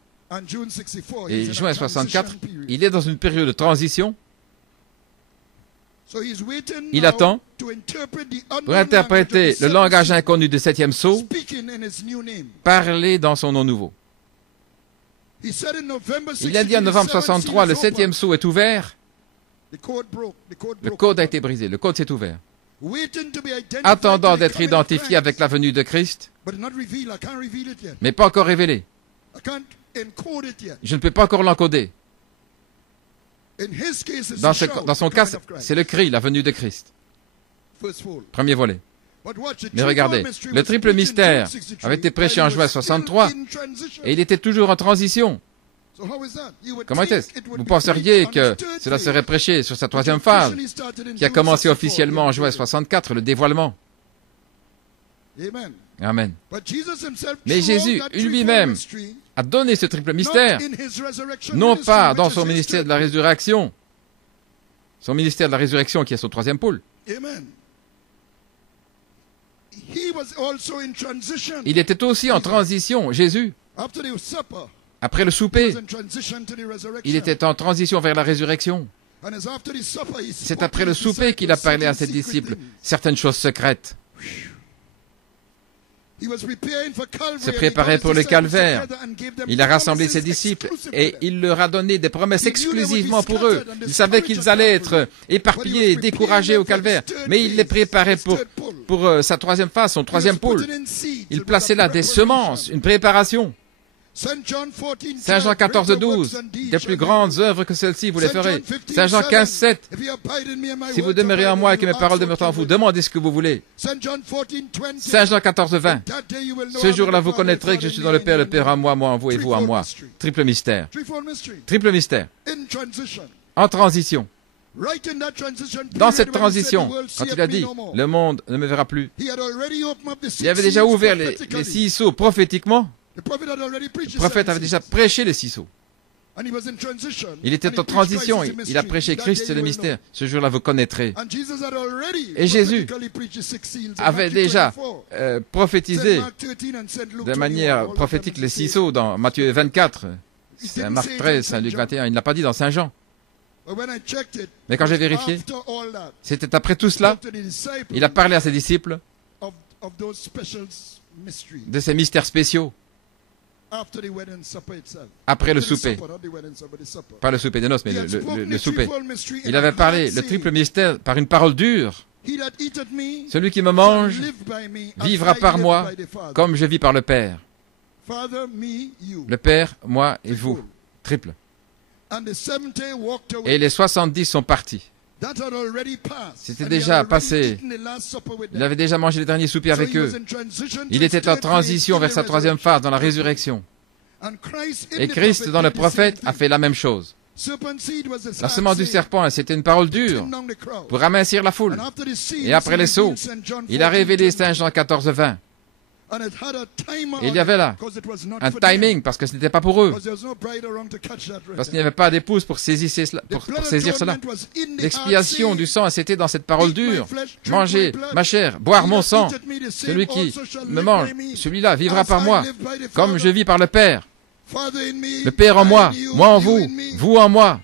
et juin 64, il est dans une période de transition. Il attend pour interpréter le langage inconnu du septième sceau, parler dans son nom nouveau. Il a dit en novembre 63, le septième sceau est ouvert, le code a été brisé, le code s'est ouvert. Attendant d'être identifié avec la venue de Christ, mais pas encore révélé. Je ne peux pas encore l'encoder. Dans son cas, c'est le cri, la venue de Christ. Premier volet. Mais regardez, le triple mystère avait été prêché en juin 63 et il était toujours en transition. Comment était-ce? Vous penseriez que cela serait prêché sur sa troisième phase, qui a commencé officiellement en juin 64, le dévoilement. Amen. Mais Jésus lui-même a donné ce triple mystère, non pas dans son ministère de la résurrection, son ministère de la résurrection qui est son troisième pôle. Il était aussi en transition, Jésus. Après le souper, il était en transition vers la résurrection. C'est après le souper qu'il a parlé à ses disciples certaines choses secrètes. Se préparait pour le calvaire. Il a rassemblé ses disciples et il leur a donné des promesses exclusivement pour eux. Il savait qu'ils allaient être éparpillés et découragés au calvaire, mais il les préparait pour sa troisième phase, son troisième pôle. Il plaçait là des semences, une préparation. Saint Jean 14, 12. Des plus grandes œuvres que celles-ci, vous les ferez. Saint Jean 15, 7. Si vous demeurez en moi et que mes paroles demeurent en vous, demandez ce que vous voulez. Saint Jean 14, 20. Ce jour-là, vous connaîtrez que je suis dans le Père en moi, moi en vous et vous en moi. Triple mystère. Triple mystère. En transition. Dans cette transition, quand il a dit, le monde ne me verra plus, il avait déjà ouvert les 6 sceaux prophétiquement. Le prophète avait déjà prêché les 6 sceaux. And he was in transition. Il était And he en preached transition. Christ is the Il a mystery. prêché That Christ day le you will mystère. know. Ce jour-là, vous connaîtrez. And Jesus had already Et Jésus prophetically preached the six seals in avait Matthew déjà 24. prophétisé Said Mark 13 and said Luke de 21, manière all of prophétique them les is the 6 same. sceaux dans Matthieu 24. C'est didn't Marc say it 13, in Saint-Luc Saint 21. Il ne l'a pas dit dans Saint Jean. But when I checked it, Mais quand j'ai it was vérifié, after all that, c'était après tout cela. spoke to the disciples Il a parlé à ses disciples of those special mysteries de ces mystères spéciaux after the wedding supper itself. après le After the souper. supper, not the wedding supper, the supper. Pas le souper des noces, mais He had spoken le the souper. threefold mystery Il in avait a parlé hard le triple saying. mystère par une parole dure. He that eateth me Celui qui me shall mange live by me, as vivra I par live moi, by the Father. comme je vis par le Père. Father, me, you. Le Père, moi et vous. Triple. And the 70 walked away. Et les 70 sont partis. That had already passed. C'était And he déjà had already passé. eaten the last supper with Il them. avait déjà mangé le dernier souper So avec he was eux. in transition to Il his était en third transition phase vers in sa the troisième resurrection. phase dans la résurrection. And Christ in Et the Christ, prophet dans le did the same prophète, a thing. fait la même chose. Serpent seed was the La sad semence du saying. serpent, c'était une parole dure Trim down the crowd. pour amincir la foule. And after the seed, Et après he les sceaux, revealed Saint John il a 14, révélé 20. Saint Jean 14, 20. And it had a timer Et il on y avait it, là because it was not un for them. timing, parce que ce n'était pas pour eux. Because there was no bride around to catch that Parce qu'il n'y avait pas d'épouse pour saisir cela. The blood Saisir cela. atonement was in the L'expiation hard du saying. sang, c'était dans cette parole Eat my dure. flesh, drink Mangez my blood. ma chair, boire He mon that sang. eateth me, the same Celui qui also shall me live mange, by me. celui-là vivra As par I moi, live by the comme Father. je vis par le Père. Father in me, Le Père en I moi, in you, moi en you vous, in me. vous en moi.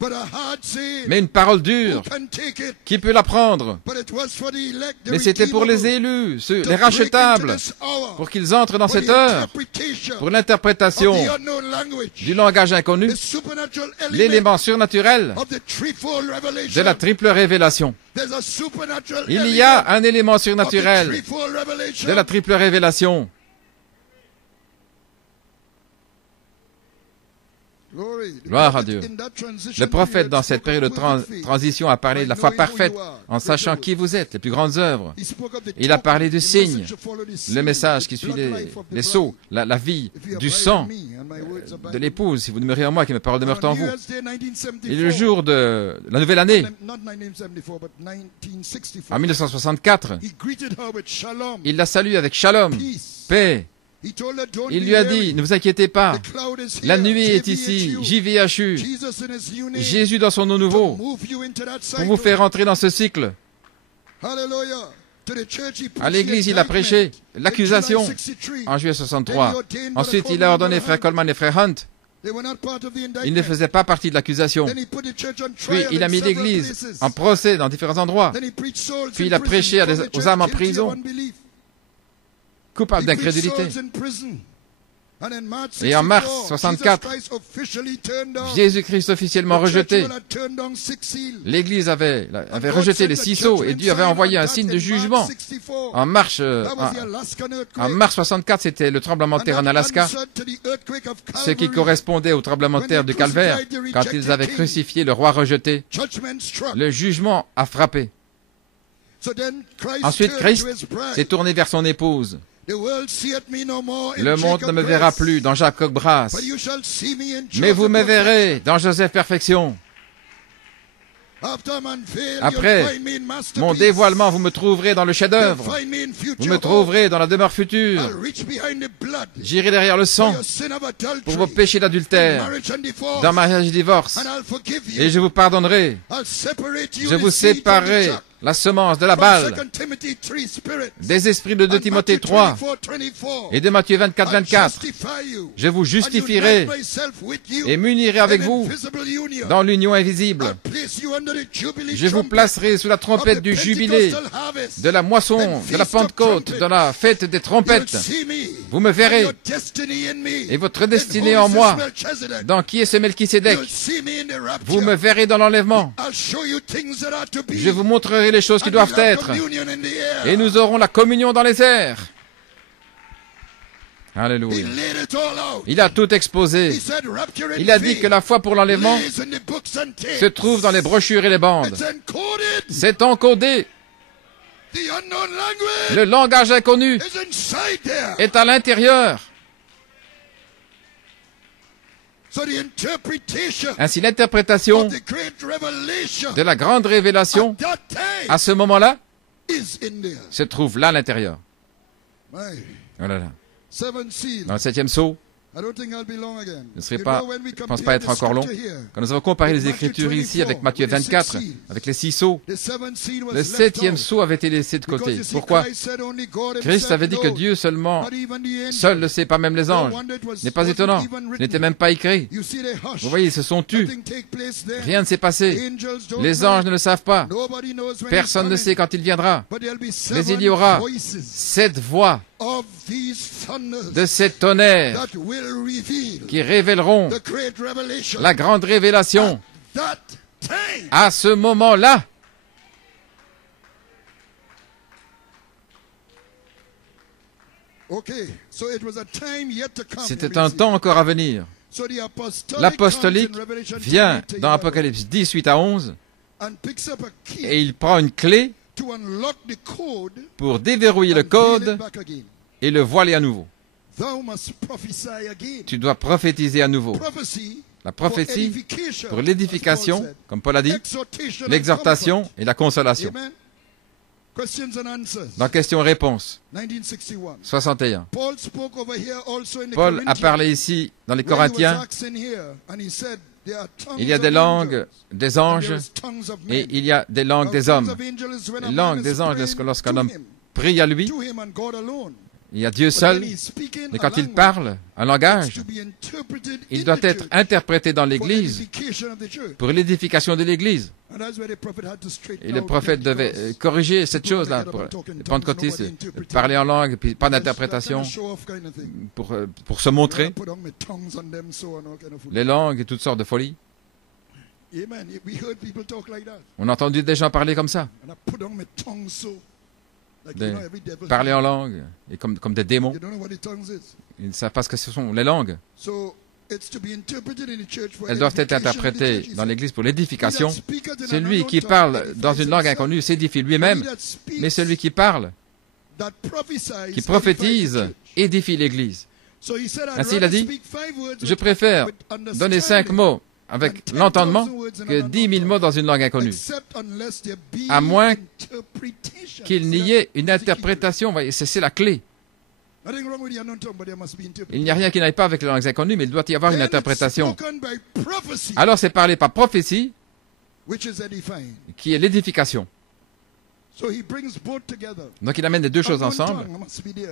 But a hard saying, Mais une parole who dure, can take it? qui peut la prendre? But it was for the elect, the Mais c'était pour les redeemable, élus, to les break rachetables, into this hour, pour qu'ils entrent dans for cette the heure, interpretation pour of l'interprétation the unknown language, du langage inconnu, the supernatural element l'élément surnaturel of the threefold de revelation. la triple révélation. There's a supernatural Il y element a un élément of the surnaturel threefold revelation. de la triple révélation. Glory. The Gloire à prophet Dieu. in that transition Le prophète, period dans cette spoke période de of perfect faith. transition, a parlé de la foi parfaite en sachant qui vous êtes, les plus grandes œuvres. He spoke of the Il a token, parlé du the signe, message to follow the seal, le message the qui suit blood life of the les bride. sceaux, la vie If you du abide sang in me and my words abide de in l'épouse. Si vous demeurez en moi, que mes paroles you. demeurent On en New vous. Year's Day 1974, Et le jour de la nouvelle année, not 1974, but 1964, en 1964, he greeted her with shalom, il la salue avec shalom, peace. paix. He told her, don't Il be lui a weary. dit, ne vous inquiétez pas, The cloud is la here, nuit est ici, JVHU. JVHU, Jesus in his new name, Jésus dans son nom to nouveau, move you into that pour cycle. vous faire entrer dans ce cycle. Hallelujah. To the church, he À preached l'église, the il a prêché indictment in l'accusation July 63. en juillet 63. Then he ordained Ensuite, Brother il a ordonné Coleman, frère Coleman et frère Hunt. They were not part of the indictment. Ils ne faisaient pas partie de l'accusation. Then he put the church on Puis trial il a in mis several l'église places. en procès dans différents endroits, Then he preached souls Puis in il a prison prêché from the aux church âmes en guilty prison, of unbelief. coupable He preached d'incrédulité. souls in prison. And in March Et en mars 64, 64, Jesus Christ officially turned down. Jésus-Christ officiellement The church rejeté. had turned down 6 seals. L'Église avait And God rejeté sent les a 6 sceaux et judgment Dieu avait sign envoyé on un that signe in de March jugement. 64. En mars, That was the Alaskan earthquake. en mars 64, c'était le tremblement de And terre en that Alaska, answered to the earthquake of ce qui Calvary. correspondait au tremblement de terre du Calvaire, quand ils avaient crucifié le roi rejeté. Judgment struck. Le jugement a frappé. So then Christ Ensuite, turned Christ to his bride. s'est tourné vers son épouse. The world seeth me no more in Le monde Jacob ne me verra Grace, plus dans Jacob Brass, but you shall see me in mais vous Joseph me Perfection. verrez dans Joseph Perfection. After I'm unveiled, Après you'll find me in masterpiece. mon dévoilement, vous me trouverez dans le You'll chef-d'œuvre. find me in future Vous me hope. trouverez dans la demeure future. I'll reach behind the blood J'irai derrière le for sang your sin of adultery, pour vos péchés d'adultère, marriage and divorce, dans mariage et divorce. and I'll forgive you. Et je vous pardonnerai. I'll separate you Je the vous seed from the séparerai chaff. la semence de la From balle 2 Timothy 3 spirits. des esprits de 2 And Timothée Matthew 3 24, et de Matthieu 24, I'll 24. justify you, Je vous and justifierai unite myself with you et m'unirai avec in vous invisible union. dans l'union invisible. I'll place you under the jubilee Je vous trumpet placerai sous la of trompette the du jubilé, Pentecostal harvest. de la moisson, de la Pentecôte, de la fête des You'll trompettes. see me, Vous me and verrez your destiny in me. et votre In destinée who en is this moi. Melchizedek? Dans qui est ce Melchisédek? You'll see me in the rapture. Vous me verrez dans l'enlèvement. I'll show you things that are to be. Je vous montrerai les choses qui And doivent we'll have être. communion in the air. Et nous aurons la communion dans les airs. He Alléluia. laid it all out. Il a tout exposé. He said, rapture and Il a dit faith que la foi pour l'enlèvement lays in the books and tapes. se trouve dans les brochures et les bandes. It's encoded. C'est encodé. The unknown language Le langage inconnu is inside there. est à l'intérieur. So the interpretation Ainsi, l'interprétation of the great revelation de la grande révélation at that time à ce moment-là is in there. se trouve là à l'intérieur. My Oh là là. seven seals. Dans le 7e sceau, Je ne pense pas être encore long. Quand nous avons comparé les Écritures ici avec Matthieu 24, avec les 6 sceaux, le 7e sceau avait été laissé de côté. Pourquoi? Christ avait dit que Dieu seul le sait, pas même les anges. Ce n'est pas étonnant. Ce n'était même pas écrit. Vous voyez, ils se sont tus. Rien ne s'est passé. Les anges ne le savent pas. Personne ne sait quand il viendra. Mais il y aura 7 voix de cet tonnerre qui révéleront la grande révélation à ce moment-là. C'était un temps encore à venir. L'apostolique vient dans Apocalypse 18 à 11 et il prend une clé pour déverrouiller le code et le voiler à nouveau. Tu dois prophétiser à nouveau. La prophétie pour l'édification, comme Paul a dit, l'exhortation et la consolation. Dans questions-réponses, 61. Paul a parlé ici dans les Corinthiens. Il y a des langues des anges et il y a des langues des hommes. Les langues des anges, lorsqu'un homme prie à lui, il y a Dieu seul, mais quand il parle un langage, il doit être interprété dans l'Église pour l'édification de l'Église. Et le prophète devait corriger cette chose-là pour les pentecôtistes, parler en langue, puis pas d'interprétation, pour se montrer, les langues et toutes sortes de folies. On a entendu des gens parler comme ça. Parler en langue, et comme des démons. Ils ne savent pas ce que ce sont, les langues. Elles doivent être interprétées dans l'Église pour l'édification. Celui qui parle dans une langue inconnue s'édifie lui-même, mais celui qui parle, qui prophétise, édifie l'Église. Ainsi, il a dit, je préfère donner 5 mots avec l'entendement que 10 000 mots dans une langue inconnue, à moins qu'il n'y ait une interprétation. C'est la clé. Il n'y a rien qui n'aille pas avec les langues inconnues, mais il doit y avoir une interprétation. Alors c'est parlé par prophétie, qui est l'édification. Donc il amène les deux choses ensemble,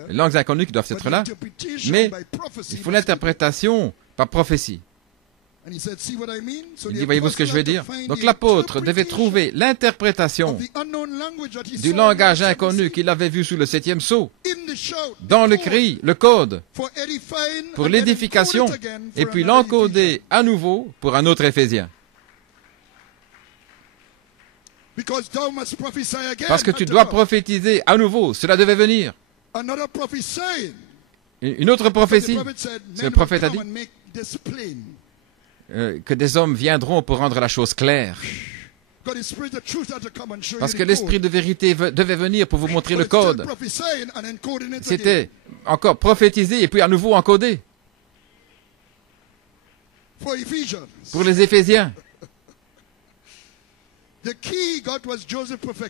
les langues inconnues qui doivent être là, mais il faut l'interprétation par prophétie. Il dit, voyez-vous ce que je veux dire? Donc l'apôtre devait trouver l'interprétation du langage inconnu qu'il avait vu sous le 7e sceau, dans le cri, le code, pour l'édification, et puis l'encoder à nouveau pour un autre Éphésien. Parce que tu dois prophétiser à nouveau, cela devait venir. Une autre prophétie, le prophète a dit, que des hommes viendront pour rendre la chose claire. Parce que l'esprit de vérité devait venir pour vous montrer le code. C'était encore prophétisé et puis à nouveau encodé. Pour les Éphésiens.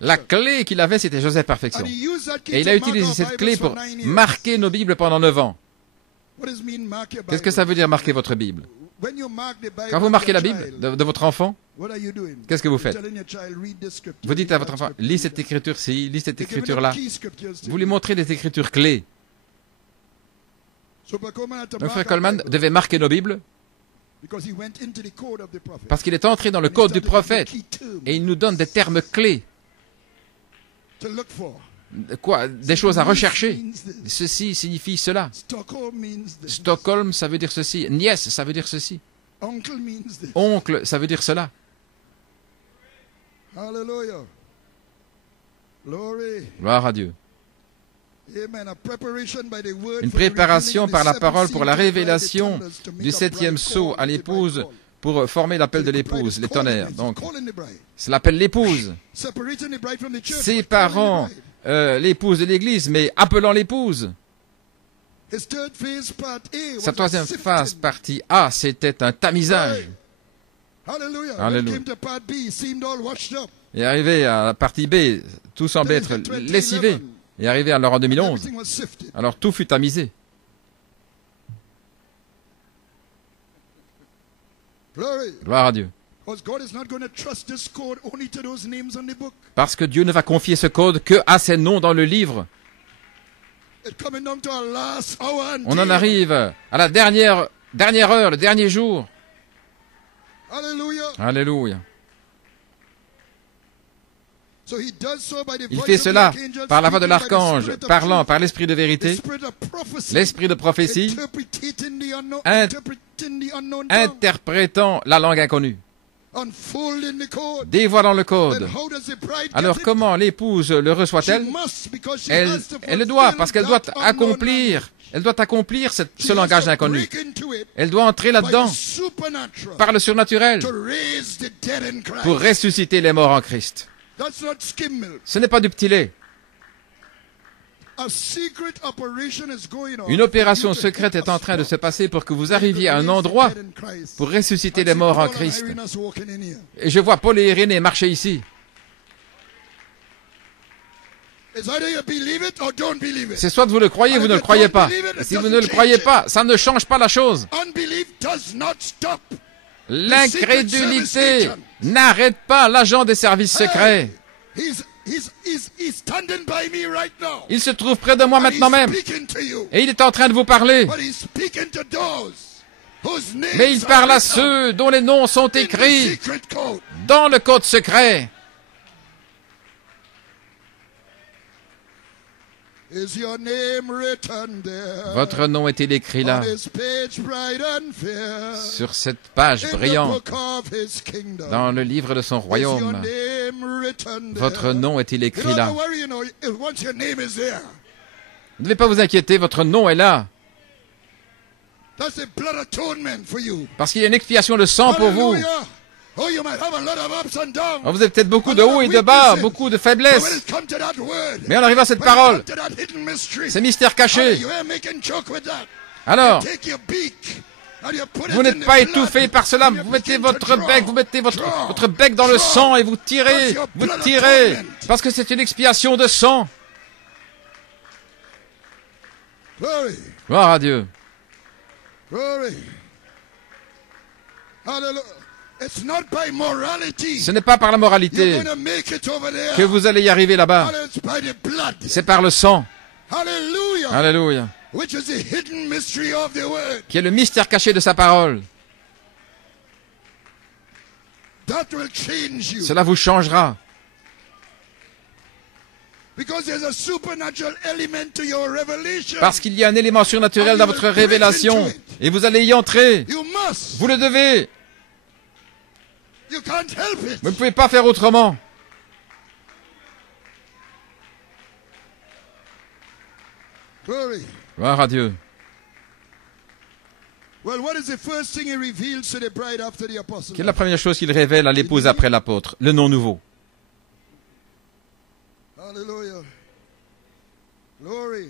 La clé qu'il avait, c'était Joseph Perfection. Et il a utilisé cette clé pour marquer nos Bibles pendant 9 ans. Qu'est-ce que ça veut dire marquer votre Bible? Quand vous marquez la Bible de votre enfant, qu'est-ce que vous faites? Vous dites à votre enfant, lis cette écriture-ci, lis cette écriture-là. Vous lui montrez des écritures clés. Donc frère Coleman devait marquer nos Bibles parce qu'il est entré dans le code du prophète et il nous donne des termes clés. Quoi? Des choses à rechercher. Ceci signifie cela. Stockholm, ça veut dire ceci. Nièce, ça veut dire ceci. Oncle, ça veut dire cela. Gloire à Dieu. Une préparation par la parole pour la révélation du 7e sceau à l'épouse pour former l'appel de l'épouse, les tonnerres. Donc, c'est l'appel l'épouse. Séparant l'épouse de l'Église, mais appelant l'épouse. Sa troisième phase, partie A, c'était un tamisage. Alléluia. Et arrivé à la partie B, tout semblait être lessivé. Et arrivé alors en 2011, alors tout fut tamisé. Glory. Gloire à Dieu. Because God is not going to trust this code only to those names on the book. Parce que Dieu ne va confier ce code que à ses noms dans le livre. It's coming down to our last hour and On en day. arrive à la dernière heure, le dernier jour. Hallelujah. Alléluia. So he does so by the Il voice fait of the cela archangel, par la voix de speaking by the l'archange, spirit of parlant truth, par l'esprit de the vérité, spirit of prophecy, l'esprit de prophétie, interpreting the unknown, In- interpreting the unknown tongue, interprétant la langue inconnue, unfolding the code. dévoilant le Then code. how does the bride Alors get it? comment l'épouse le She reçoit-elle? must, because she Elle has to le doit, fulfill parce qu'elle doit that unknown accomplir, elle doit accomplir language. ce langage She has to inconnu. break into it Elle doit entrer by là-dedans the supernatural par le surnaturel to raise the dead in Christ. pour ressusciter les morts en Christ. That's not skim milk. Ce n'est pas du petit lait. A secret operation is going on. Une opération secrète est en train de se passer pour que vous arriviez à un endroit pour ressusciter les morts en Christ. Et je vois Paul et Irénée marcher ici. C'est soit vous le croyez, vous ne le croyez pas. Et si vous ne le croyez pas, ça ne change pas la chose. L'incrédulité n'arrête pas l'agent des services secrets. Il se trouve près de moi maintenant même. Et il est en train de vous parler. Mais il parle à ceux dont les noms sont écrits dans le code secret. Votre nom est-il écrit là, sur cette page brillante, dans le livre de son royaume? Votre nom est-il écrit là? Vous ne devez pas vous inquiéter, votre nom est là. Parce qu'il y a une expiation de sang pour vous. Oh, vous avez peut-être beaucoup de hauts et de bas, beaucoup de faiblesses. Mais on arrive à cette parole, ces mystères cachés. Alors, vous n'êtes pas étouffé par cela. Vous mettez votre bec, votre bec dans le sang et vous tirez. Parce que c'est une expiation de sang. Gloire à Dieu. Ce n'est pas par la moralité que vous allez y arriver là-bas. C'est par le sang. Alléluia. Qui est le mystère caché de sa parole. Cela vous changera. Parce qu'il y a un élément surnaturel dans votre révélation. Et vous allez y entrer. Vous le devez. Vous ne pouvez pas faire autrement. Gloire à Dieu. Quelle est la première chose qu'il révèle à l'épouse après l'apôtre? Le nom nouveau. Hallelujah. Glory.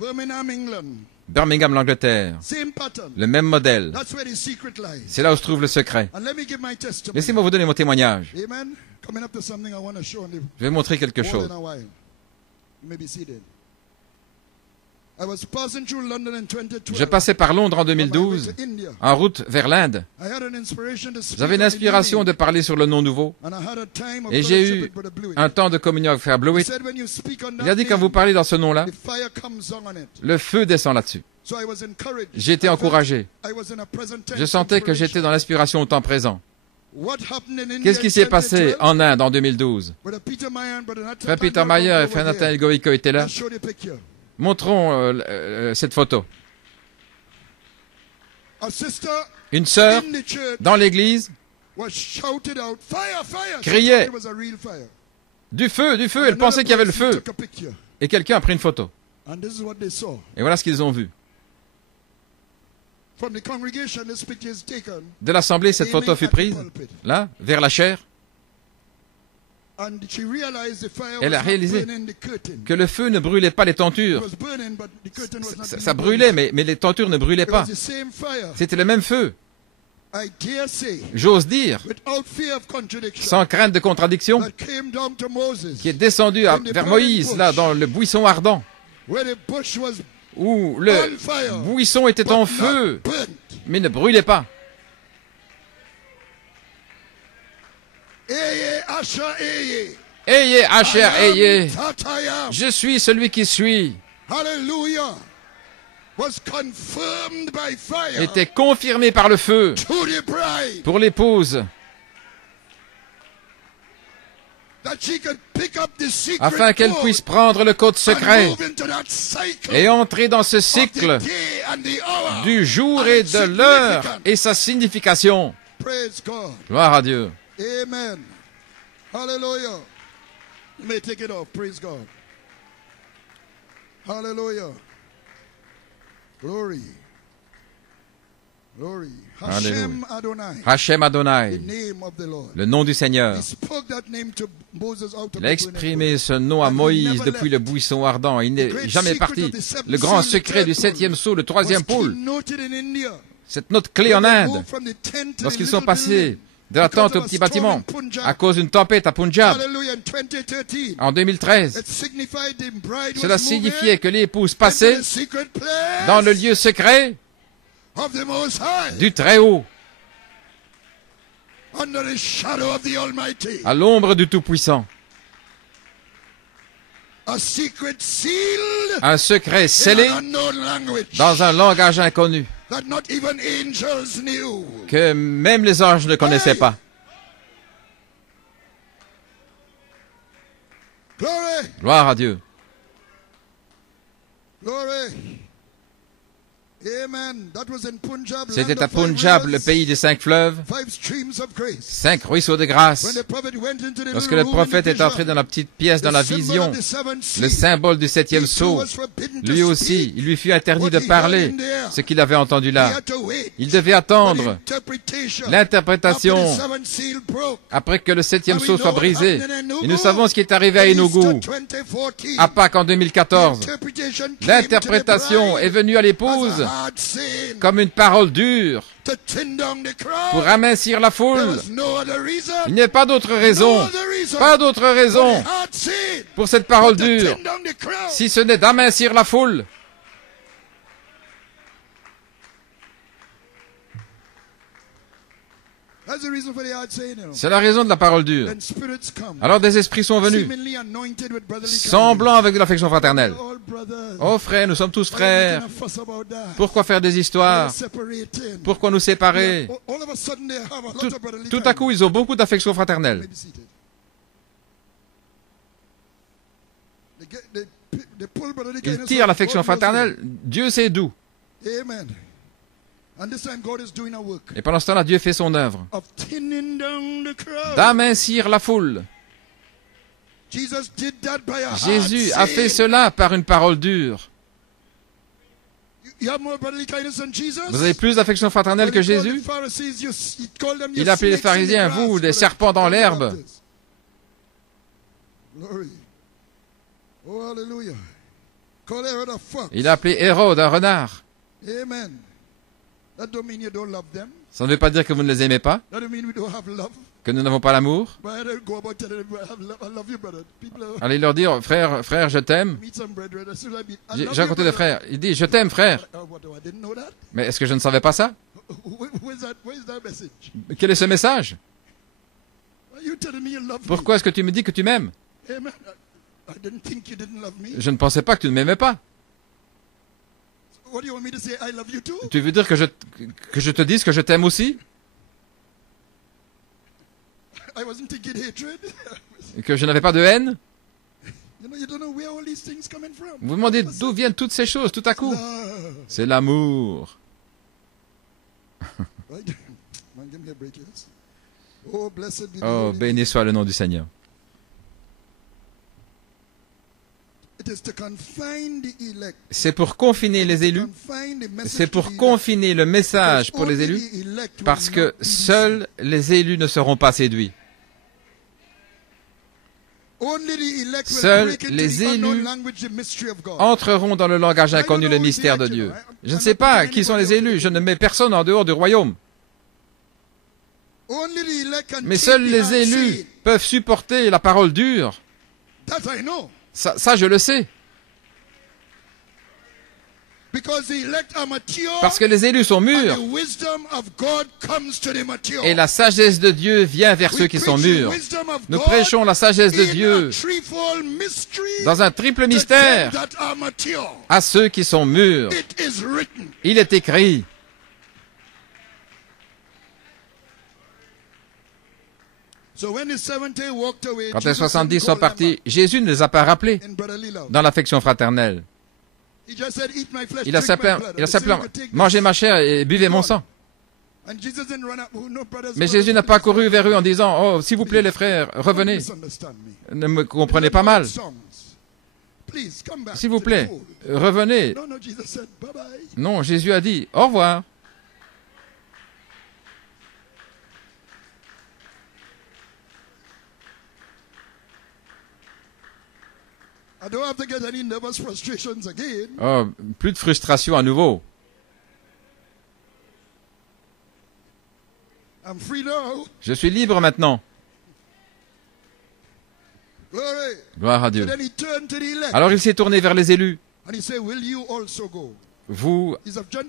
Birmingham, England. Birmingham, l'Angleterre. Same pattern. Le même modèle. That's where the secret lies. C'est là où se trouve le secret. And let me give my testimony. Laissez-moi vous donner mon témoignage. Amen. Coming up to something I want to show you. Je vais montrer quelque More chose. than a while. You may be seated. I was passing through London in 2012. Je passais par Londres en on my way 2012, to India. en route vers l'Inde. I had an inspiration to speak J'avais on the l'inspiration new de name. parler sur le nom nouveau. And I had a time of Et j'ai fellowship eu with Brother Blewett. un temps de communion avec Frère He Blewett. said when you speak on Il a that dit quand vous name, parlez dans ce nom-là, the fire comes on it. le feu descend là-dessus. So I was encouraged. J'ai été I felt encouragé. I was in a present tense Je sentais que j'étais dans inspiration. l'inspiration au temps présent. What happened in India Qu'est-ce qui in s'est passé 2012? en Inde en 2012? Brother Peter Meyer and Brother Nathaniel Frère Peter Mayer et Frère Nathaniel Goïko étaient là. Let's show the picture. Montrons cette photo. A sister Une sœur in the church dans l'église, was shouted out, fire, fire. She criait. thought it was a real fire. du feu, elle Another pensait qu'il y avait le person feu. took a picture. Et quelqu'un a pris une photo. And this is what they saw. Et voilà ce qu'ils ont vu. From the congregation, this picture is taken. De l'assemblée, cette photo fut prise, là, vers la chair. And she realized the fire Elle was a not réalisé burning the curtain. que le feu ne brûlait pas les It tentures. was burning, but the curtain was not Ça being brûlait, burned. mais les tentures ne brûlaient It pas. was the same fire. C'était le même feu. I dare say, J'ose dire, without fear of contradiction, sans crainte de contradiction, that came down to Moses, qui est descendu vers Moïse, là, dans le buisson ardent, where the bush was où le buisson était en feu, mais ne brûlait pas. Ayez, Asher, ayez. Je suis celui qui suis. Hallelujah. Was confirmed by fire Était confirmé par le feu to the bride, pour l'épouse, that she could pick up the secret afin qu'elle code puisse prendre le code and secret move into that cycle et entrer dans ce of the cycle day and the hour. du jour And et its de l'heure significance. et sa signification. Praise God. Gloire à Dieu. Amen. Hallelujah. You may take it off. Praise God. Hallelujah. Glory. Glory. Hashem Adonai. Hashem The Adonai, name of the Lord. le nom du Seigneur. He spoke that name to Moses out of Il a the exprimé ce nom à Moïse depuis le buisson ardent. Il n'est jamais parti. Le grand secret du septième sceau, le troisième pôle, cette note clé en Inde, lorsqu'ils sont passés de la tente au petit bâtiment à cause d'une tempête à Punjab en 2013. Cela signifiait que l'épouse passait dans le lieu secret du Très-Haut, à l'ombre du Tout-Puissant. Un secret scellé dans un langage inconnu que même les anges ne connaissaient pas. Gloire à Dieu. C'était à Punjab, le pays des 5 fleuves, 5 ruisseaux de grâce. Lorsque le prophète est entré dans la petite pièce dans la vision, le symbole du septième sceau, lui aussi, il lui fut interdit de parler ce qu'il avait entendu là. Il devait attendre l'interprétation après que le septième sceau soit brisé. Et nous savons ce qui est arrivé à Enugu, à Pâques en 2014. L'interprétation est venue à l'épouse comme une parole dure pour amincir la foule. Il n'y a pas d'autre raison, pour cette parole dure, si ce n'est d'amincir la foule. C'est la raison de la parole dure. Alors des esprits sont venus, semblant avec de l'affection fraternelle. Oh frère, nous sommes tous frères. Pourquoi faire des histoires? Pourquoi nous séparer? Tout à coup, ils ont beaucoup d'affection fraternelle. Ils tirent l'affection fraternelle, Dieu sait d'où. Et pendant ce temps-là, Dieu fait son œuvre d'amincir la foule. Jésus a fait cela par une parole dure. Vous avez plus d'affection fraternelle que Jésus? Il appelait les pharisiens, vous, des serpents dans l'herbe. Il a appelé Hérode un renard. Ça ne veut pas dire que vous ne les aimez pas, que nous n'avons pas l'amour. Allez leur dire, frère, je t'aime. J'ai rencontré des frères. Il dit, je t'aime, frère. Mais est-ce que je ne savais pas ça? Quel est ce message? Pourquoi est-ce que tu me dis que tu m'aimes? Je ne pensais pas que tu ne m'aimais pas. Tu veux dire que je te dise que je t'aime aussi? Que je n'avais pas de haine? Vous vous demandez d'où viennent toutes ces choses tout à coup? C'est l'amour. Oh, béni soit le nom du Seigneur. C'est pour confiner les élus, c'est pour confiner le message pour les élus, parce que seuls les élus ne seront pas séduits. Seuls les élus entreront dans le langage inconnu, le mystère de Dieu. Je ne sais pas qui sont les élus, je ne mets personne en dehors du royaume. Mais seuls les élus peuvent supporter la parole dure. Ça, je le sais. Parce que les élus sont mûrs. Et la sagesse de Dieu vient vers ceux qui sont mûrs. Nous prêchons la sagesse de Dieu dans un triple mystère à ceux qui sont mûrs. Il est écrit. Quand les 70 sont partis, Jésus ne les a pas rappelés dans l'affection fraternelle. Il a simplement mangé ma chair et buvez mon sang. Mais Jésus n'a pas couru vers eux en disant, « Oh, s'il vous plaît les frères, revenez. Ne me comprenez pas mal. S'il vous plaît, revenez. » Non, Jésus a dit, « Au revoir. » Oh, plus de frustration à nouveau. Je suis libre maintenant. Gloire à Dieu. Alors il s'est tourné vers les élus. Vous,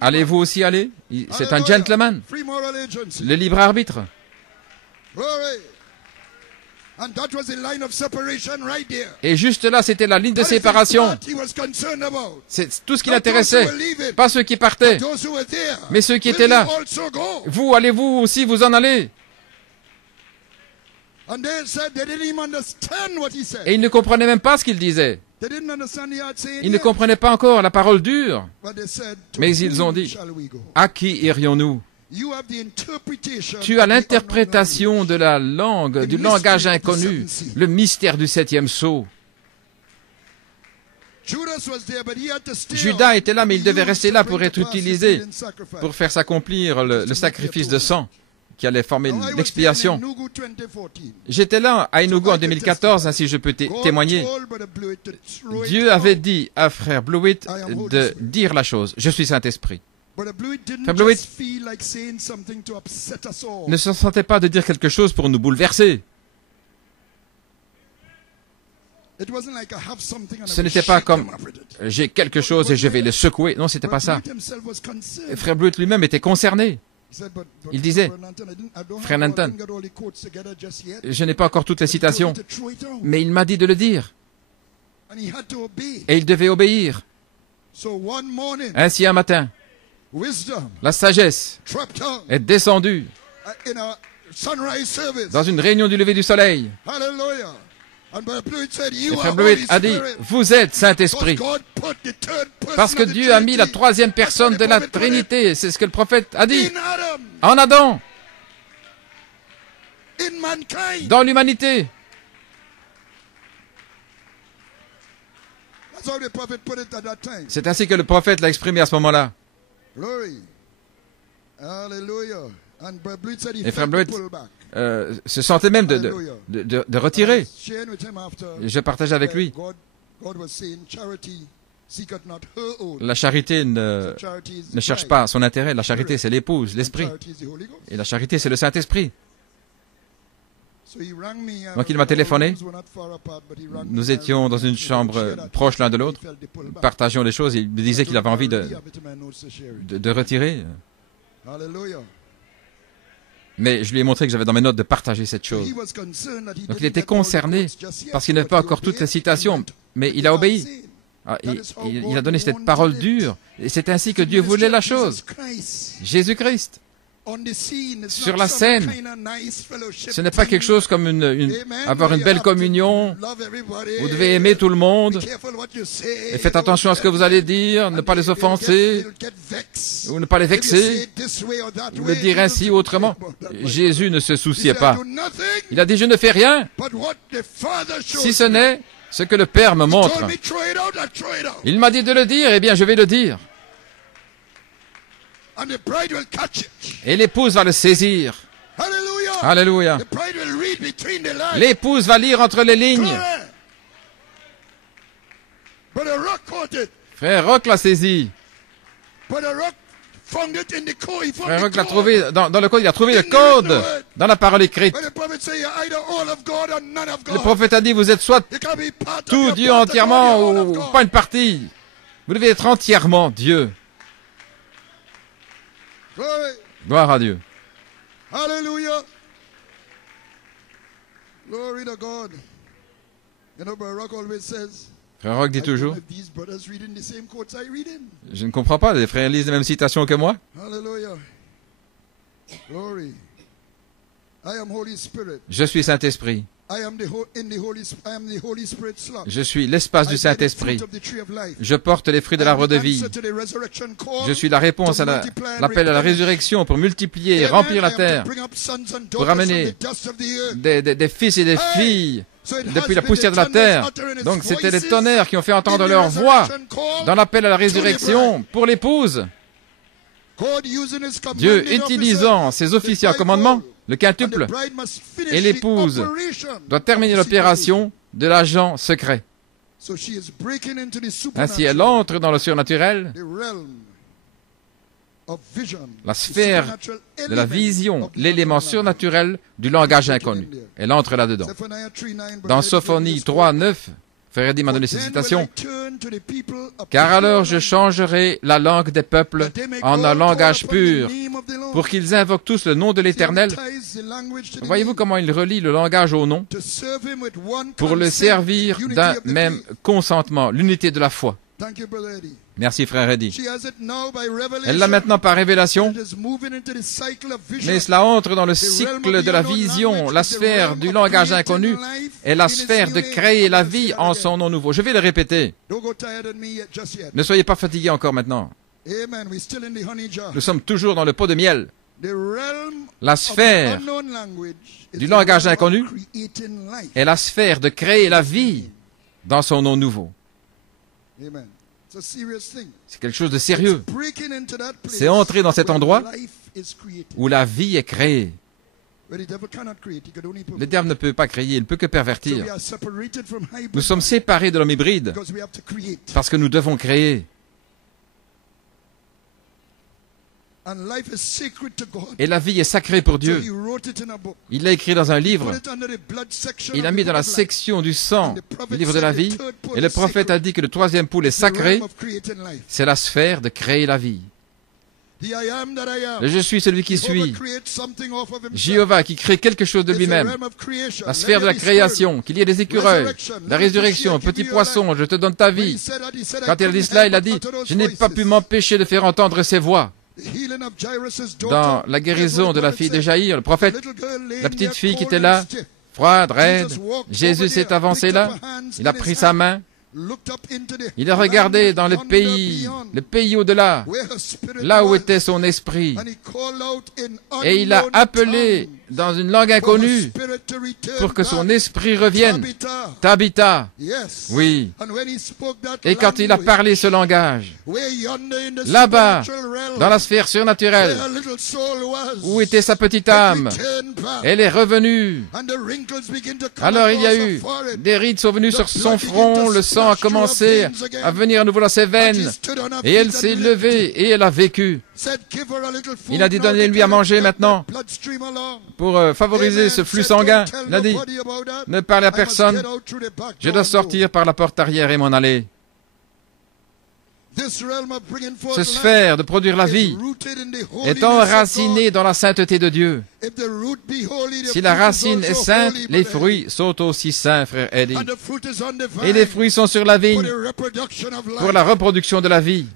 allez-vous aussi aller? C'est un gentleman, le libre arbitre. Et juste là, c'était la ligne de séparation. C'est tout ce qui l'intéressait. Pas ceux qui partaient, mais ceux qui étaient là. Vous, allez-vous aussi vous en aller? Et ils ne comprenaient même pas ce qu'il disait. Ils ne comprenaient pas encore la parole dure. Mais ils ont dit, à qui irions-nous? Tu as l'interprétation de la langue, du langage inconnu, le mystère du septième sceau. Judas était là, mais il devait rester là pour être utilisé, pour faire s'accomplir le sacrifice de sang qui allait former l'expiation. J'étais là à Enugu en 2014, ainsi je peux témoigner. Dieu avait dit à frère Blewett de dire la chose. Je suis Saint-Esprit. Frère Blewett ne se sentait pas de dire quelque chose pour nous bouleverser. Ce n'était pas comme j'ai quelque chose et je vais le secouer. Non, c'était pas ça. Et frère Blewett lui-même était concerné. Il disait, frère Nanton, je n'ai pas encore toutes les citations, mais il m'a dit de le dire. Et il devait obéir. Ainsi un matin, la sagesse est descendue dans une réunion du lever du soleil. Et frère Blewett a dit, vous êtes Saint-Esprit. Parce que Dieu a mis la troisième personne de la Trinité. C'est ce que le prophète a dit. En Adam. Dans l'humanité. C'est ainsi que le prophète l'a exprimé à ce moment-là. Et frère Blewett se sentait même de retirer. Et je partage avec lui. La charité ne cherche pas son intérêt. La charité, c'est l'épouse, l'esprit. Et la charité, c'est le Saint-Esprit. Donc il m'a téléphoné. Nous étions dans une chambre proche l'un de l'autre. Nous partagions les choses. Il me disait qu'il avait envie de retirer. Mais je lui ai montré que j'avais dans mes notes de partager cette chose. Donc il était concerné parce qu'il n'avait pas encore toutes les citations, mais il a obéi. Il a donné cette parole dure. Et c'est ainsi que Dieu voulait la chose. Jésus-Christ. Sur la scène, ce n'est pas quelque chose comme avoir une belle communion. Vous devez aimer tout le monde. Et faites attention à ce que vous allez dire, ne pas les offenser, ou ne pas les vexer, ou le dire ainsi ou autrement. Jésus ne se souciait pas. Il a dit, je ne fais rien, si ce n'est ce que le Père me montre. Il m'a dit de le dire, eh bien je vais le dire. Et l'épouse va le saisir. Alléluia. L'épouse va lire entre les lignes. Frère Rock l'a saisi. Frère Rock l'a trouvé dans le code. Il a trouvé le code dans la parole écrite. Le prophète a dit, vous êtes soit tout Dieu entièrement ou pas une partie. Vous devez être entièrement Dieu. Glory. Gloire à Dieu. Hallelujah. Glory to God. You know, Brother Rock always says, Frère Rock dit I don't toujours, know if these brothers reading the same quotes I read in. je ne comprends pas, les frères lisent les mêmes citations que moi. Hallelujah. Glory. I am Holy Spirit. Je suis Saint-Esprit. I am the Holy Spirit slot. Je suis l'espace du Saint-Esprit. Je porte les fruits de l'arbre de vie. Je suis la réponse à l'appel à la résurrection pour multiplier et remplir la terre, pour amener des fils et des filles depuis la poussière de la terre. Donc c'était les tonnerres qui ont fait entendre leur voix dans l'appel à la résurrection pour l'épouse. Dieu utilisant ses officiers en commandement, le quintuple, et l'épouse doit terminer l'opération de l'agent secret. Ainsi, elle entre dans le surnaturel, la sphère de la vision, l'élément surnaturel du langage inconnu. Elle entre là-dedans. Dans Sophonie 3, 9, Frère Eddy m'a donné cette citation. Car alors je changerai la langue des peuples en un langage pur, pour qu'ils invoquent tous le nom de l'Éternel. Voyez-vous comment il relie le langage au nom pour le servir d'un même consentement, l'unité de la foi. Merci, frère Eddy. Elle l'a maintenant par révélation, mais cela entre dans le cycle de la vision, la sphère du langage inconnu et la sphère de créer la vie en son nom nouveau. Je vais le répéter. Ne soyez pas fatigués encore maintenant. Nous sommes toujours dans le pot de miel. La sphère du langage inconnu est la sphère de créer la vie dans son nom nouveau. C'est quelque chose de sérieux. C'est entrer dans cet endroit où la vie est créée. Le diable ne peut pas créer, il ne peut que pervertir. Nous sommes séparés de l'homme hybride parce que nous devons créer. Et la vie est sacrée pour Dieu. Il l'a écrit dans un livre. Il l'a mis dans la section du sang du livre de la vie. Et le prophète a dit que le troisième poule est sacré. C'est la sphère de créer la vie. Je suis celui qui suis. Jéhovah qui crée quelque chose de lui-même. La sphère de la création, qu'il y ait des écureuils, la résurrection, petit poisson, je te donne ta vie. Quand il a dit cela, il a dit, je n'ai pas pu m'empêcher de faire entendre ses voix. Dans la guérison de la fille de Jaïr, le prophète, la petite fille qui était là, froide, raide, Jésus s'est avancé là, il a pris sa main, il a regardé dans le pays au-delà, là où était son esprit, et il a appelé dans une langue inconnue pour que son esprit revienne. Tabitha, oui. Et quand il a parlé ce langage, là-bas, dans la sphère surnaturelle, où était sa petite âme, elle est revenue. Alors il y a eu, des rides sont venues sur son front, le sang a commencé à venir à nouveau dans ses veines, et elle s'est levée et elle a vécu. Il a dit, donnez-lui à manger maintenant, pour favoriser ce flux sanguin. Il a dit, ne parlez à personne, je dois sortir par la porte arrière et m'en aller. Ce sphère de produire la vie est enraciné dans la sainteté de Dieu. Si la racine est sainte, les fruits sont aussi saints, frère Eddy. Et les fruits sont sur la vigne pour la reproduction de la vie.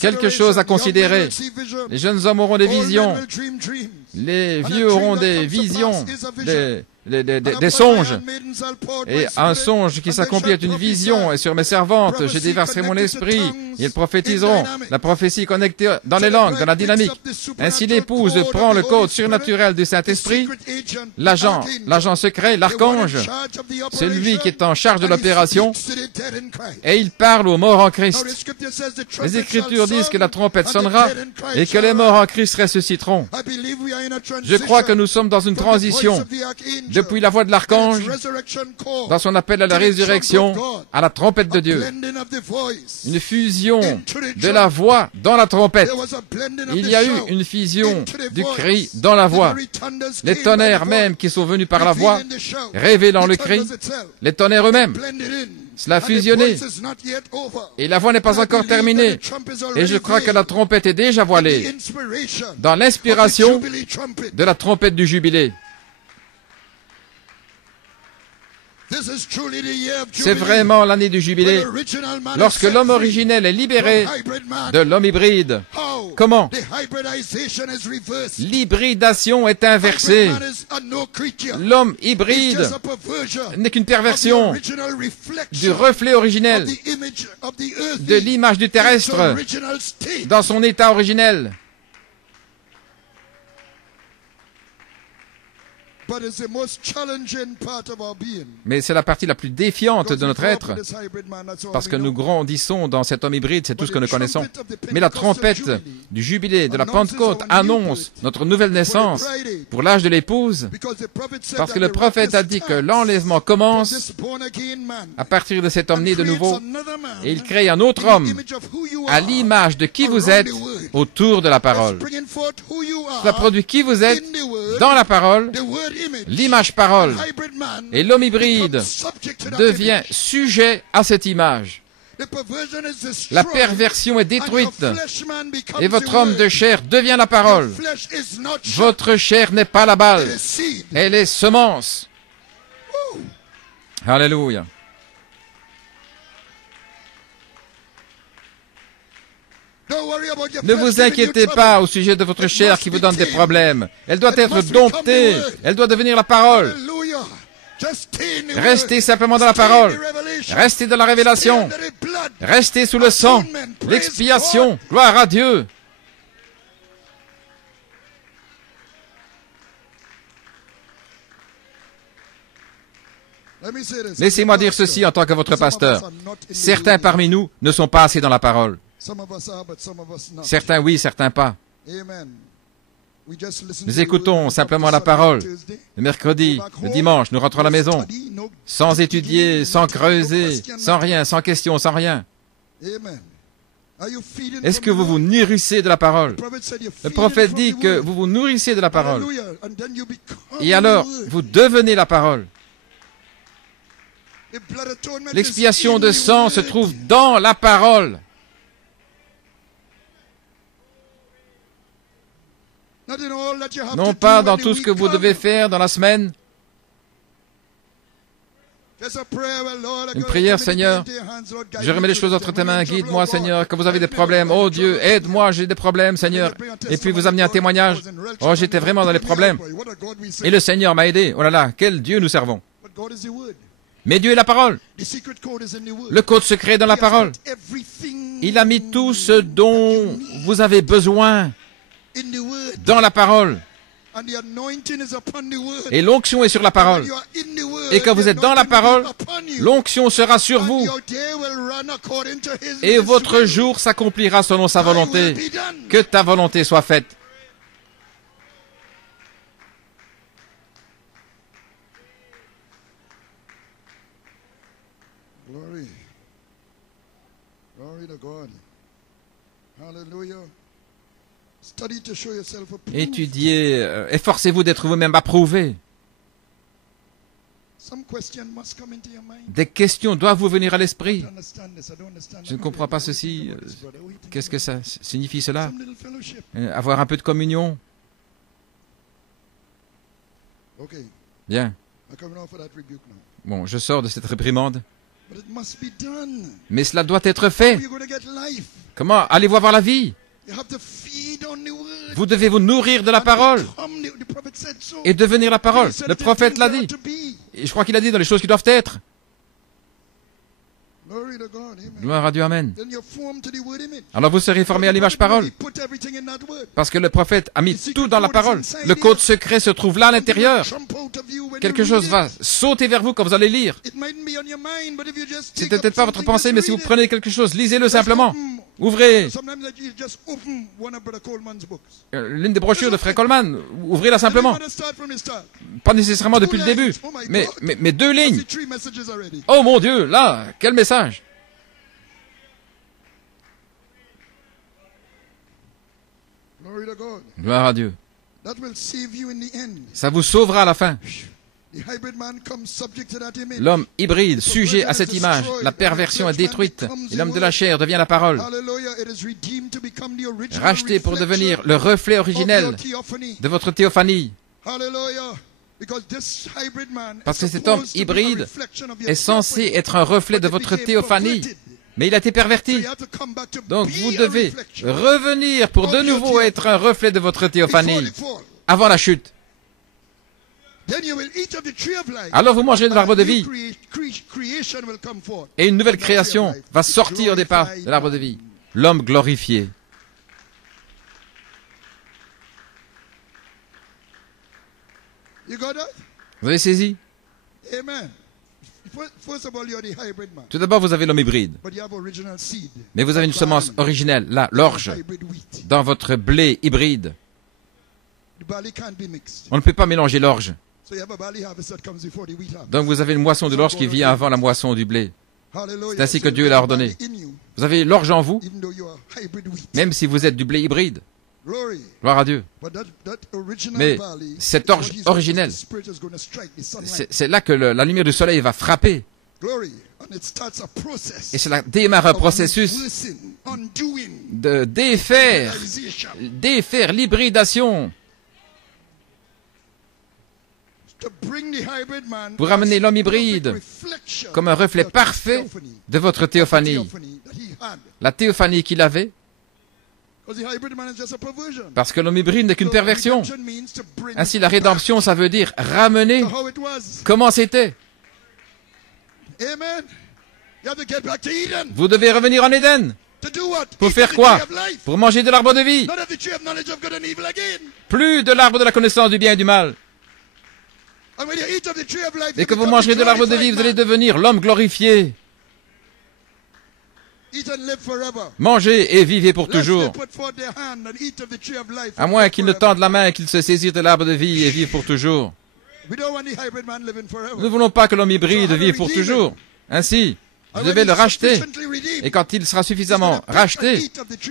Quelque chose à considérer. Les jeunes hommes auront des visions. Les vieux auront des visions, des songes. Et un songe qui s'accomplit est une vision. Et sur mes servantes, je déverserai mon esprit. Ils prophétiseront. La prophétie connectée dans les langues, dans la dynamique. Ainsi l'épouse prend le code surnaturel du Saint-Esprit. L'agent secret, l'archange, celui qui est en charge de l'opération. Et il parle aux morts en Christ. Les Écritures disent que la trompette sonnera et que les morts en Christ ressusciteront. Je crois que nous sommes dans une transition depuis la voix de l'archange, dans son appel à la résurrection, à la trompette de Dieu. Une fusion de la voix dans la trompette. Il y a eu une fusion du cri dans la voix. Les tonnerres même qui sont venus par la voix, révélant le cri, les tonnerres eux-mêmes Cela a fusionné. Et la voix n'est pas encore terminée. Et je crois que la trompette est déjà voilée dans l'inspiration de la trompette du jubilé. C'est vraiment l'année du jubilé, lorsque l'homme originel est libéré de l'homme hybride. Comment? L'hybridation est inversée. L'homme hybride n'est qu'une perversion du reflet originel de l'image du terrestre dans son état originel. Mais c'est la partie la plus défiante de notre être, parce que nous grandissons dans cet homme hybride, c'est tout ce que nous connaissons. Mais la trompette du jubilé, de la Pentecôte, annonce notre nouvelle naissance pour l'âge de l'épouse, parce que le prophète a dit que l'enlèvement commence à partir de cet homme né de nouveau, et il crée un autre homme à l'image de qui vous êtes autour de la parole. Cela produit qui vous êtes dans la parole, l'image parole. Et l'homme hybride devient sujet à cette image. La perversion est détruite et votre homme de chair devient la parole. Votre chair n'est pas la balle, elle est semence. Alléluia. Ne vous inquiétez pas au sujet de votre chair qui vous donne des problèmes. Elle doit être domptée. Elle doit devenir la parole. Restez simplement dans la parole. Restez dans la révélation. Restez sous le sang. L'expiation. Gloire à Dieu. Laissez-moi dire ceci en tant que votre pasteur. Certains parmi nous ne sont pas assez dans la parole. Certains oui, certains pas. Nous écoutons simplement la parole. Le mercredi, le dimanche, nous rentrons à la maison, sans étudier, sans creuser, sans rien, sans question, sans rien. Est-ce que vous vous nourrissez de la parole? Le prophète dit que vous vous nourrissez de la parole. Et alors, vous devenez la parole. L'expiation de sang se trouve dans la parole. Non pas dans tout ce que vous devez faire dans la semaine. Une prière, Seigneur. Je remets les choses entre tes mains. Guide-moi, Seigneur. Quand vous avez des problèmes, oh Dieu, aide-moi, j'ai des problèmes, Seigneur. Et puis vous amenez un témoignage. Oh, j'étais vraiment dans les problèmes. Et le Seigneur m'a aidé. Oh là là, quel Dieu nous servons. Mais Dieu est la parole. Le code secret est dans la parole. Il a mis tout ce dont vous avez besoin dans la parole. Et l'onction est sur la parole. Et quand vous êtes dans la parole, l'onction sera sur vous. Et votre jour s'accomplira selon sa volonté. Que ta volonté soit faite. Glory. Glory to God. Hallelujah. Étudiez, efforcez-vous d'être vous-même approuvé. Des questions doivent vous venir à l'esprit. Je ne comprends pas ceci. Qu'est-ce que ça signifie cela? Avoir un peu de communion. Bien. Bon, je sors de cette réprimande. Mais cela doit être fait. Comment allez-vous avoir la vie? Vous devez vous nourrir de la parole et devenir la parole. Le prophète l'a dit. Et je crois qu'il a dit dans les choses qui doivent être. Gloire à Dieu, amen. Alors vous serez formés à l'image parole. Parce que le prophète a mis tout dans la parole. Le code secret se trouve là à l'intérieur. Quelque chose va sauter vers vous quand vous allez lire. C'est peut-être pas votre pensée, mais si vous prenez quelque chose, lisez-le simplement. Ouvrez l'une des brochures de Frère Coleman. Ouvrez-la simplement. Pas nécessairement depuis le début, mais 2 lignes. Oh mon Dieu, là, quel message! Gloire à Dieu. Ça vous sauvera à la fin. L'homme hybride, sujet à cette image, la perversion est détruite et l'homme de la chair devient la parole. Racheté pour devenir le reflet originel de votre théophanie. Parce que cet homme hybride est censé être un reflet de votre théophanie. Mais il a été perverti. Donc vous devez revenir pour de nouveau être un reflet de votre théophanie avant la chute. Alors vous mangerez de l'arbre de vie et une nouvelle création va sortir des pas de l'arbre de vie. L'homme glorifié. Vous avez saisi? Tout d'abord, vous avez l'homme hybride. Mais vous avez une semence originelle, là, l'orge, dans votre blé hybride. On ne peut pas mélanger l'orge. Donc vous avez une moisson de l'orge qui vient avant la moisson du blé. C'est ainsi que Dieu l'a ordonné. Vous avez l'orge en vous, même si vous êtes du blé hybride. Gloire à Dieu. Mais cette orge originelle, c'est là que la lumière du soleil va frapper. Et cela démarre un processus de défaire l'hybridation. Pour ramener l'homme hybride comme un reflet parfait de votre théophanie. La théophanie qu'il avait, parce que l'homme hybride n'est qu'une perversion. Ainsi, la rédemption, ça veut dire ramener comment c'était. Vous devez revenir en Éden. Pour faire quoi? Pour manger de l'arbre de vie. Plus de l'arbre de la connaissance du bien et du mal. Et que vous mangerez de l'arbre de vie, vous allez devenir l'homme glorifié. Mangez et vivez pour toujours. À moins qu'ils ne tendent la main et qu'ils se saisissent de l'arbre de vie et vivent pour toujours. Nous ne voulons pas que l'homme hybride vive pour toujours. Ainsi, vous devez le racheter. Et quand il sera suffisamment racheté,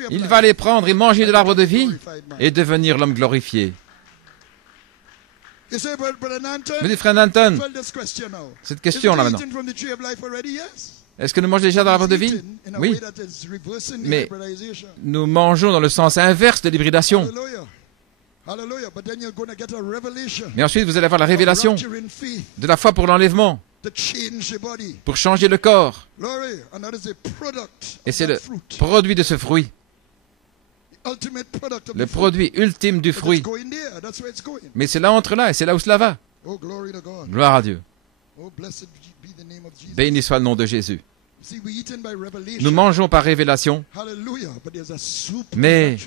il va les prendre et manger de l'arbre de vie et devenir l'homme glorifié. Me dit frère Nanton, cette question là maintenant. Est-ce que nous mangeons déjà de l'arbre de vie? Oui. Mais nous mangeons dans le sens inverse de l'hybridation. Mais ensuite, vous allez avoir la révélation de la foi pour l'enlèvement, pour changer le corps. Et c'est le produit de ce fruit. Le produit ultime du fruit. Mais cela entre là, et c'est là où cela va. Gloire à Dieu. Béni soit le nom de Jésus. Nous mangeons par révélation, mais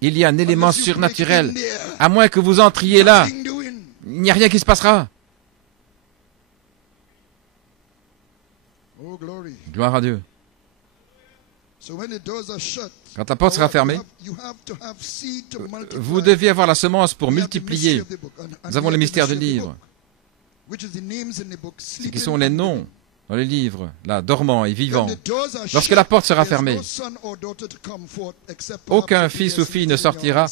il y a un élément surnaturel. À moins que vous entriez là, il n'y a rien qui se passera. Gloire à Dieu. Quand la porte sera fermée, vous devez avoir la semence pour multiplier. Nous avons le mystère du livre. Ce qui sont les noms dans les livres, là, dormants et vivants. Lorsque la porte sera fermée, aucun fils ou fille ne sortira,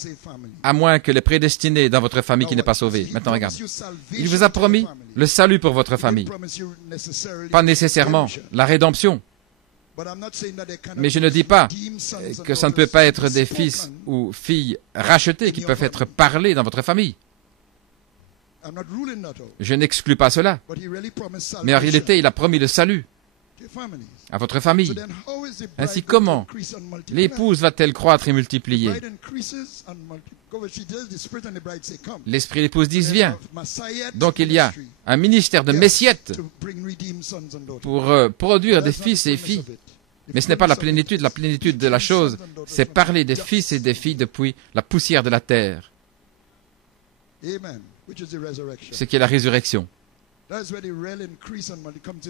à moins que les prédestinés dans votre famille qui n'est pas sauvé. Maintenant, regarde. Il vous a promis le salut pour votre famille. Pas nécessairement la rédemption. Mais je ne dis pas que ça ne peut pas être des fils ou filles rachetés qui peuvent être parlés dans votre famille. Je n'exclus pas cela. Mais en réalité, il a promis le salut à votre famille. Ainsi, comment l'épouse va-t-elle croître et multiplier? L'esprit et l'épouse disent viens. Donc il y a un ministère de messiette pour produire des fils et filles. Mais ce n'est pas la plénitude de la chose, c'est parler des fils et des filles depuis la poussière de la terre. Ce qui est la résurrection.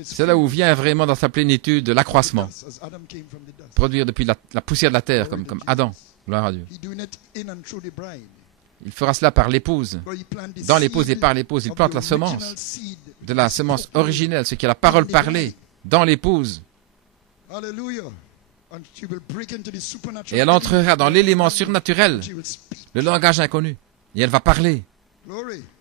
C'est là où vient vraiment dans sa plénitude l'accroissement. Produire depuis la poussière de la terre, comme Adam. Gloire à Dieu. Il fera cela par l'épouse. Dans l'épouse et par l'épouse, il plante la semence. De la semence originelle, ce qui est la parole parlée, dans l'épouse. Et elle entrera dans l'élément surnaturel, le langage inconnu. Et elle va parler.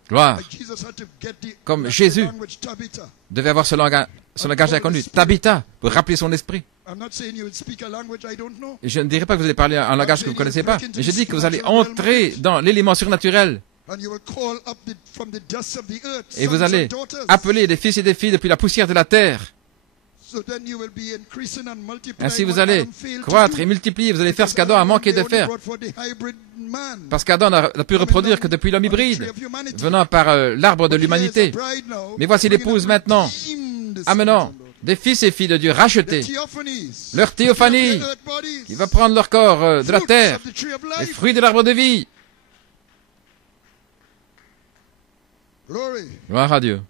Gloire. Like Jesus had to get the Comme Jésus language Tabitha. devait avoir ce langage inconnu. Tabitha, pour rappeler son esprit. I'm not saying you would speak a language I don't know. Et je ne dirais pas que vous allez parler un langage que vous ne connaissez pas, mais je dis que vous allez entrer dans l'élément surnaturel. And you will call up from the dust of the earth, Et vous sons allez and daughters. appeler des fils et des filles depuis la poussière de la terre. So then you will be increasing and multiplying Ainsi vous what allez Adam failed to croître do. et multiplier, vous allez faire ce qu'Adam a manqué de They only faire. brought forth the hybrid man. Parce qu'Adam n'a pu reproduire que depuis l'homme hybride, venant par l'arbre de l'humanité. Mais voici l'épouse maintenant, amenant des fils et filles de Dieu rachetés, leur théophanie, qui va prendre leur corps de la terre, les fruits de l'arbre de vie. Gloire à Dieu.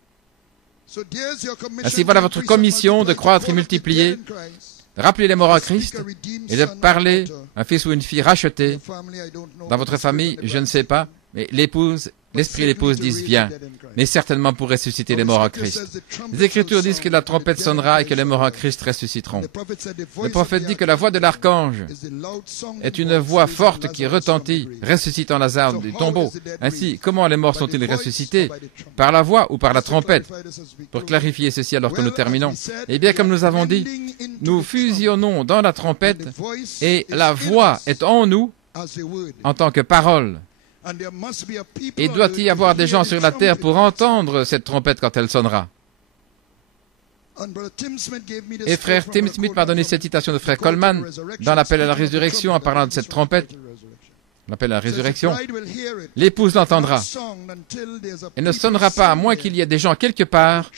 Ainsi voilà votre commission de croître et multiplier, de rappeler les morts en Christ et de parler un fils ou une fille racheté. Dans votre famille, je ne sais pas, mais l'épouse, l'esprit et l'épouse disent viens, mais certainement pour ressusciter les morts en Christ. Les Écritures disent que la trompette sonnera et que les morts en Christ ressusciteront. Le prophète dit que la voix de l'archange est une voix forte qui retentit, ressuscitant Lazare du tombeau. Ainsi, comment les morts sont-ils ressuscités? Par la voix ou par la trompette? Pour clarifier ceci alors que nous terminons. Eh bien, comme nous avons dit, nous fusionnons dans la trompette et la voix est en nous en tant que parole. Et doit y avoir des gens sur la terre pour entendre cette trompette quand elle sonnera. Et frère Tim Smith m'a donné cette citation de frère Coleman dans l'appel à la résurrection en parlant de cette trompette. L'appel à la résurrection. L'épouse l'entendra. Elle ne sonnera pas à moins qu'il y ait des gens quelque part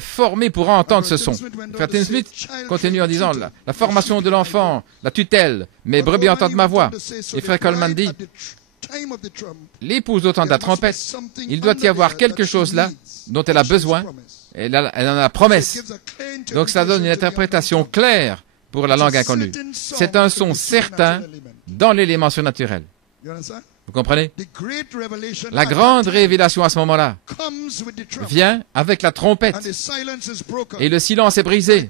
formés pour entendre ce son. Frère Tim Smith continue en disant la formation de l'enfant, la tutelle, mes brebis entendent ma voix. Et frère Coleman dit l'épouse au temps de la trompette, il doit y avoir quelque chose là dont elle a besoin. Elle en a la promesse. Donc cela donne une interprétation claire pour la langue inconnue. C'est un son certain dans l'élément surnaturel. Vous comprenez? La grande révélation à ce moment-là vient avec la trompette et le silence est brisé.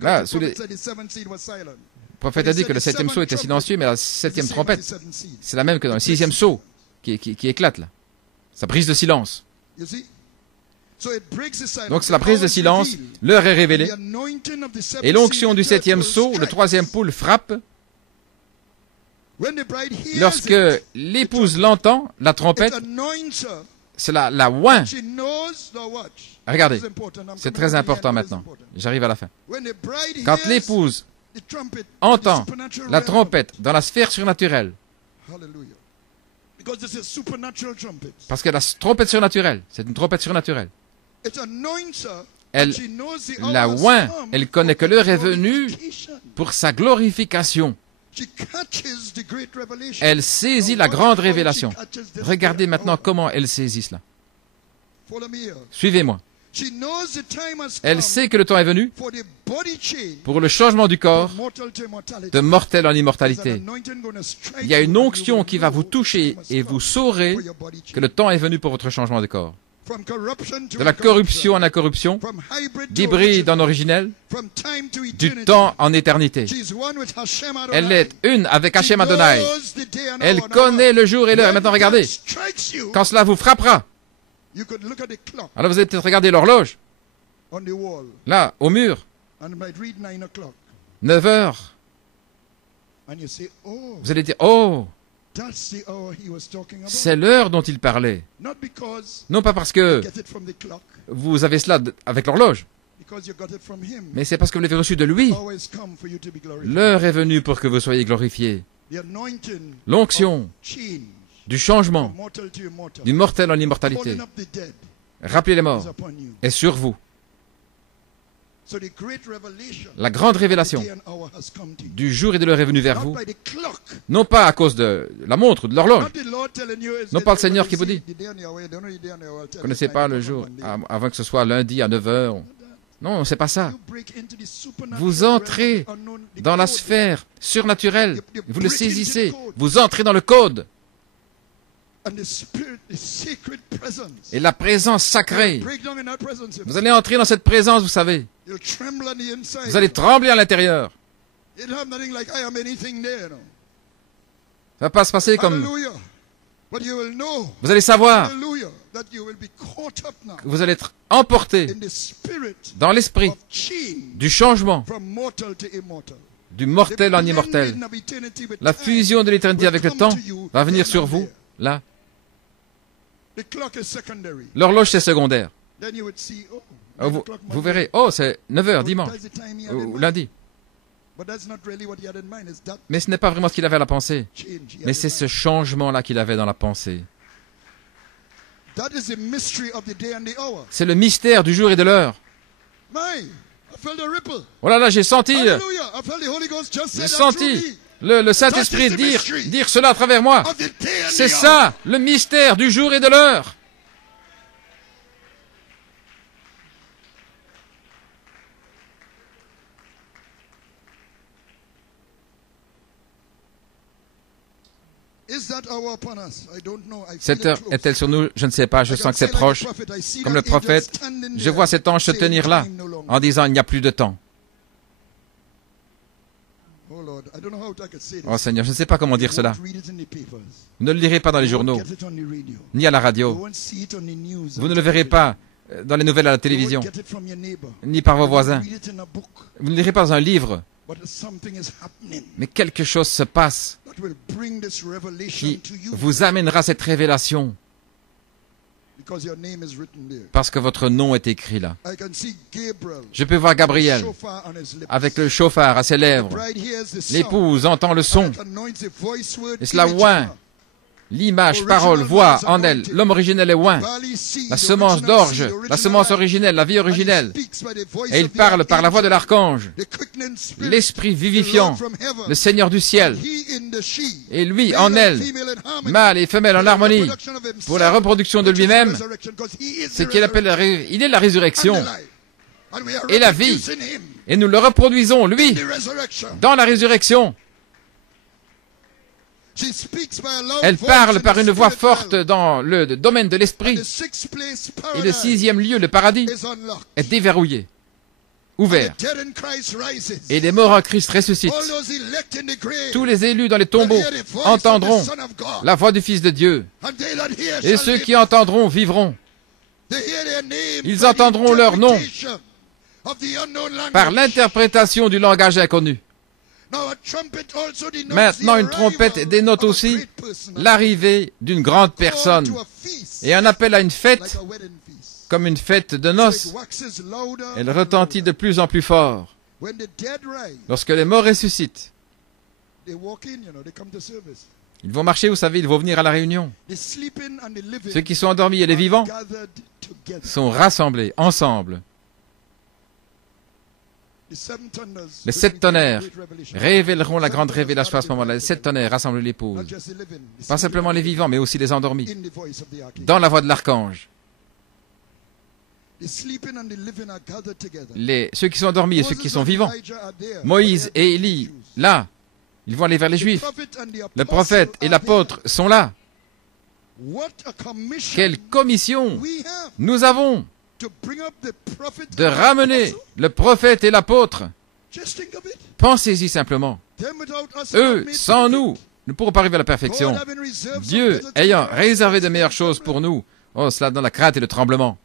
Là, le prophète a dit que le septième sceau était silencieux, mais la septième trompette, c'est la même que dans le sixième sceau qui éclate là. Ça brise le silence. Donc c'est la prise de silence, l'heure est révélée, et l'onction du septième sceau, le troisième poule frappe. Lorsque l'épouse l'entend, la trompette, c'est la ouin. Regardez, c'est très important maintenant. J'arrive à la fin. Quand l'épouse entend la trompette dans la sphère surnaturelle, parce que la trompette surnaturelle, c'est une trompette surnaturelle. La ouin, elle connaît que l'heure est venue pour sa glorification. Elle saisit la grande révélation. Regardez maintenant comment elle saisit cela. Suivez-moi. Elle sait que le temps est venu pour le changement du corps de mortel en immortalité. Il y a une onction qui va vous toucher et vous saurez que le temps est venu pour votre changement de corps. De la corruption en incorruption, d'hybride en originel, du temps en éternité. Elle est une avec Hachem Adonai. Elle connaît le jour et l'heure. Et maintenant, regardez, quand cela vous frappera, alors vous allez peut-être regarder l'horloge, là, au mur, 9 heures. Vous allez dire, oh, c'est l'heure dont il parlait. Non pas parce que vous avez cela avec l'horloge, mais c'est parce que vous l'avez reçu de lui. L'heure est venue pour que vous soyez glorifiés. L'onction du changement, du mortel en immortalité, rappelez les morts, est sur vous. La grande révélation du jour et de l'heure est venue vers vous, non pas à cause de la montre, de l'horloge, non pas le Seigneur qui vous dit, vous ne connaissez pas le jour, avant que ce soit lundi à 9 heures. Non, c'est pas ça. Vous entrez dans la sphère surnaturelle, vous le saisissez, vous entrez dans le code. Et la présence sacrée, vous allez entrer dans cette présence, vous savez. Vous allez trembler à l'intérieur. Ça va pas se passer comme But you will know, Vous allez savoir hallelujah, that you will be caught up now que vous allez être emporté in the spirit dans l'esprit of change du changement, from mortal to immortal. du mortel en immortel. blending of eternity with La time fusion de l'éternité will avec le come temps to you va venir then sur and vous, there. là. The clock is secondary. L'horloge, c'est secondaire. Then you would see, oh, Oh, 9 vous, o'clock vous Monday. verrez, oh, c'est 9 heures Oh, dimanche, that's the time he had in ou mind. lundi. But that's not really what he had in mind. It's that Mais ce n'est pas vraiment ce qu'il avait à la pensée. change he had Mais in c'est mind. ce changement-là qu'il avait dans la pensée. That is the mystery of the day and the hour. C'est le mystère du jour et de l'heure. My, I felt a ripple. Oh là là, j'ai senti Hallelujah. I felt the Holy Ghost just J'ai said that through senti me. le Saint-Esprit dire cela à travers moi. Of the day and C'est the hour. ça, le mystère du jour et de l'heure. Is that hour upon us? I don't know. I feel Cette it heure close. est-elle sur nous? Je ne sais pas, je I sens can que c'est say like proche. the prophet, I see Comme that le prophète, angel standing je there vois cet ange se saying tenir là, time no longer. en disant il n'y a plus de temps. Oh Lord, I don't know how I could say this. Oh Seigneur, je ne sais pas comment dire You cela. won't read it in the papers. Vous ne le lirez pas dans les You won't journaux, get it on the radio. ni à la You radio. won't see it on the news. Vous ne le verrez pas dans les nouvelles à la You won't télévision, get it from your neighbor. ni par vos You won't voisins. read it in a book. Vous ne lirez pas dans un livre, But something is happening mais quelque chose se passe that will bring this revelation qui to you vous amènera cette révélation, because your name is written there. parce que votre nom est écrit là. I can see Gabriel, Je peux voir Gabriel shofar on his lips. avec le chauffard à ses The lèvres. bride hears the sound, L'épouse entend le son, and it anoints the voice word et cela image oint. in her. L'image, parole, voix en elle. L'homme originel est oint. Barley seed, La the semence original d'orge, seed, the la original semence life. originelle, la vie And he originelle. speaks by the voice Et il of the parle par la voix de archangel, l'archange, the quickening spirit, l'esprit the vivifiant, Lord from heaven, le Seigneur du ciel, he in the she, et lui male en and elle, female in harmony, mâle et femelle for en the harmonie, reproduction of himself, pour la reproduction de which is lui-même, resurrection, 'cause he is ce the qu'il appelle resurrection il est la and résurrection, the life. And we are et la vie. reproducing him et nous le reproduisons, lui, in the resurrection. dans la résurrection. She speaks by a loud Elle voice parle in par the une voix spirit forte realm. dans le domaine de And l'esprit, the sixth place, et le paradise, 6e lieu, le paradis, is unlocked. est déverrouillé, ouvert, The dead in Christ rises. et les morts en Christ ressuscitent. All those elect in the grave Tous les élus dans les will tombeaux hear the voice entendront of the Son of God. la voix du Fils de Dieu, And they that hear et shall ceux live. qui entendront vivront. They hear their name Ils by the entendront leur nom interpretation of the unknown language. par l'interprétation du langage inconnu. Now a trumpet also denotes Maintenant, the une trompette arrival dénote of a aussi great person, l'arrivée d'une grande called personne to a feast, et un appel à une like fête a wedding feast. comme une fête de So noces. it waxes louder Elle and retentit louder. de plus en plus fort. When the dead rise, Lorsque les morts ressuscitent, they walk in, they come to service. ils vont marcher, vous savez, ils vont venir à la réunion. The sleeping and the living Ceux qui sont endormis et les are vivants gathered together. sont rassemblés ensemble. The seven thunders Les will 7 reveal tonnerres the great revelation. révéleront la Seven grande thunders révélation à ce gathered moment-là. Les 7 tonnerres rassemblent Not l'épouse. just the living, the Pas simplement les sleeping vivants, mais aussi les endormis. in the voice of the archangel. Dans la voix de l'archange. The sleeping and the living are gathered together. Ceux qui sont endormis et ceux qui sont vivants. Elijah are there. Moïse They are et Élie, là, ils vont aller vers les The Juifs. prophet and the Le apostle prophète et are l'apôtre sont là. there. What a commission Quelle commission we have nous avons to bring up the prophet de and the ramener apostle. le prophète et l'apôtre. Just think of it. Pensez-y simplement. Them without us Eux, not made sans perfect. nous, ne pourront pas arriver à la perfection. God having reserved some Dieu better ayant things réservé de for meilleures us, choses pour nous. Oh, cela dans la crainte et le tremblement.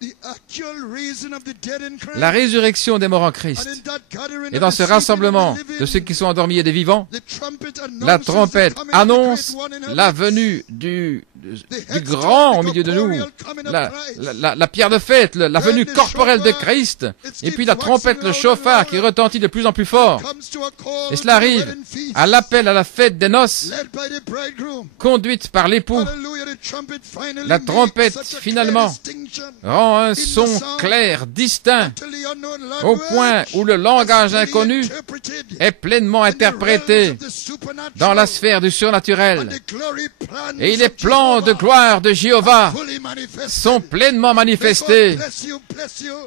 The actual raising of the dead in Christ. La résurrection des morts en And Christ. in that gathering Et of dans the ce sleeping rassemblement and the living, de ceux qui sont endormis et des vivants, the trumpet announces la the trompette coming of the annonce great one in la heaven. venue du The grand au external milieu de nous, corporeal coming of la, Christ. la pierre de fête, la Then venue the corporelle de shofar, Christ, it et puis keeps la trompette, waxing le louder and chauffard qui louder. retentit de plus en plus fort. Comes to a call Et cela to the arrive wedding feast, à l'appel à la fête des noces, led by the bridegroom. conduite par l'époux, Hallelujah, the trumpet finally La makes trompette, such a finalement, clear distinction rend un son clair, distinct, to the unknown au language point où le langage fully inconnu interpreted est pleinement in the interprété realms of the supernatural, dans la sphère du and surnaturel. the glory plans Et les of plans de Jehovah gloire de Jéhovah fully manifested. sont pleinement manifestés. Bless you,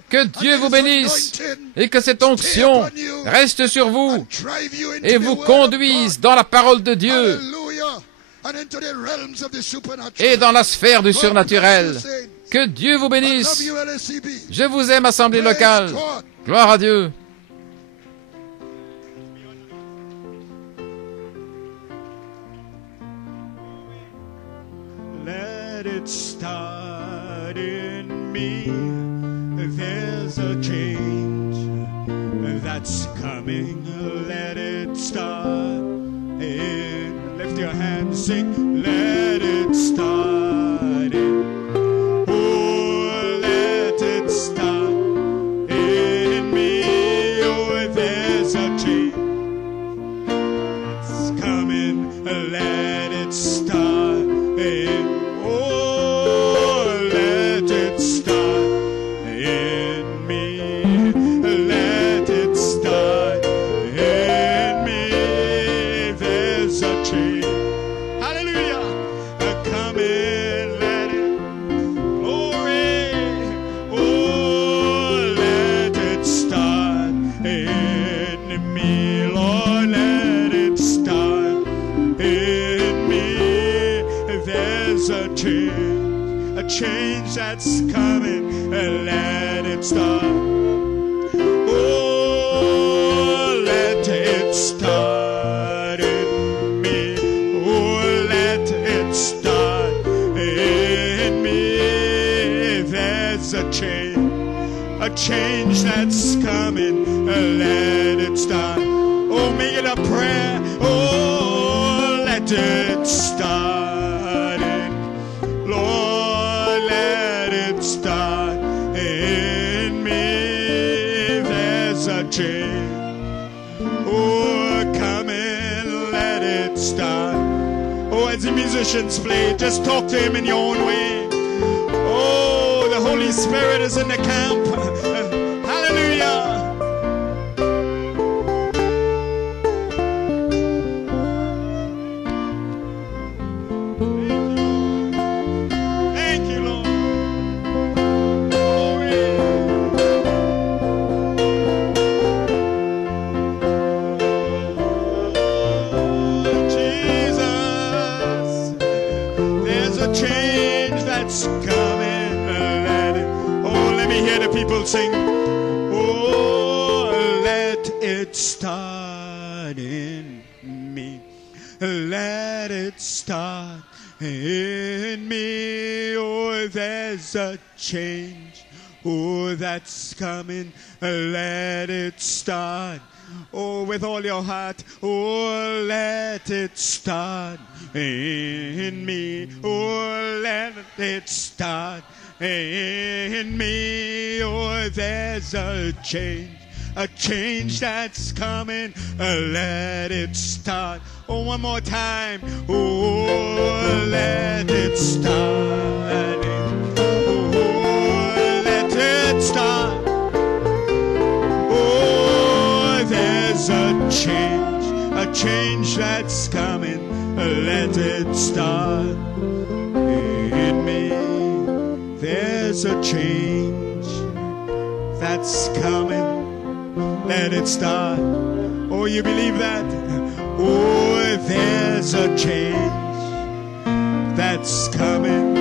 Que and Dieu this vous bénisse anointing et que cette onction reste sur vous and drive you into et the vous word of conduise God. dans la parole de Dieu Hallelujah. And into the realms of the supernatural. et dans la sphère du God surnaturel. bless you, saints. Que Dieu vous I love bénisse. you, LSCB. Je vous aime, Assemblée Praise locale. God. Gloire à Dieu. there's a change that's coming. Let it start. And lift your hands, sing. Let it start. Oh, let it start in me. Oh, there's a change that's coming. Let it start. Oh, let it start in me. Let it start in me. There's a change. Hallelujah. Come in, let it. Glory. Oh, let it start in me. Lord, let it start in me. There's a change that's coming. Let it start. Oh, let it start in me. Oh, let it start in me. There's a change that's coming. Let it start. Oh, make it a prayer. Oh, let it start in. Lord, let it start in me. There's a change. Oh, come in, let it start. Oh, as the musicians play, just talk to him in your own way. Oh, the Holy Spirit is in the camp. Hallelujah. Thank you, Lord. Glory. Jesus, there's a change that's coming. Let me hear the people sing. Oh, let it start in me. Let it start in me. Oh, there's a change. Oh, that's coming. Let it start. Oh, with all your heart. Oh, let it start in me. Oh, let it start in me. Oh, there's a change that's coming. Let it start. Oh, one more time. Oh, let it start. Oh, let it start. Oh, there's a change that's coming. Let it start in me. There's a change that's coming. Let it start. Oh, you believe that? Oh, there's a change that's coming.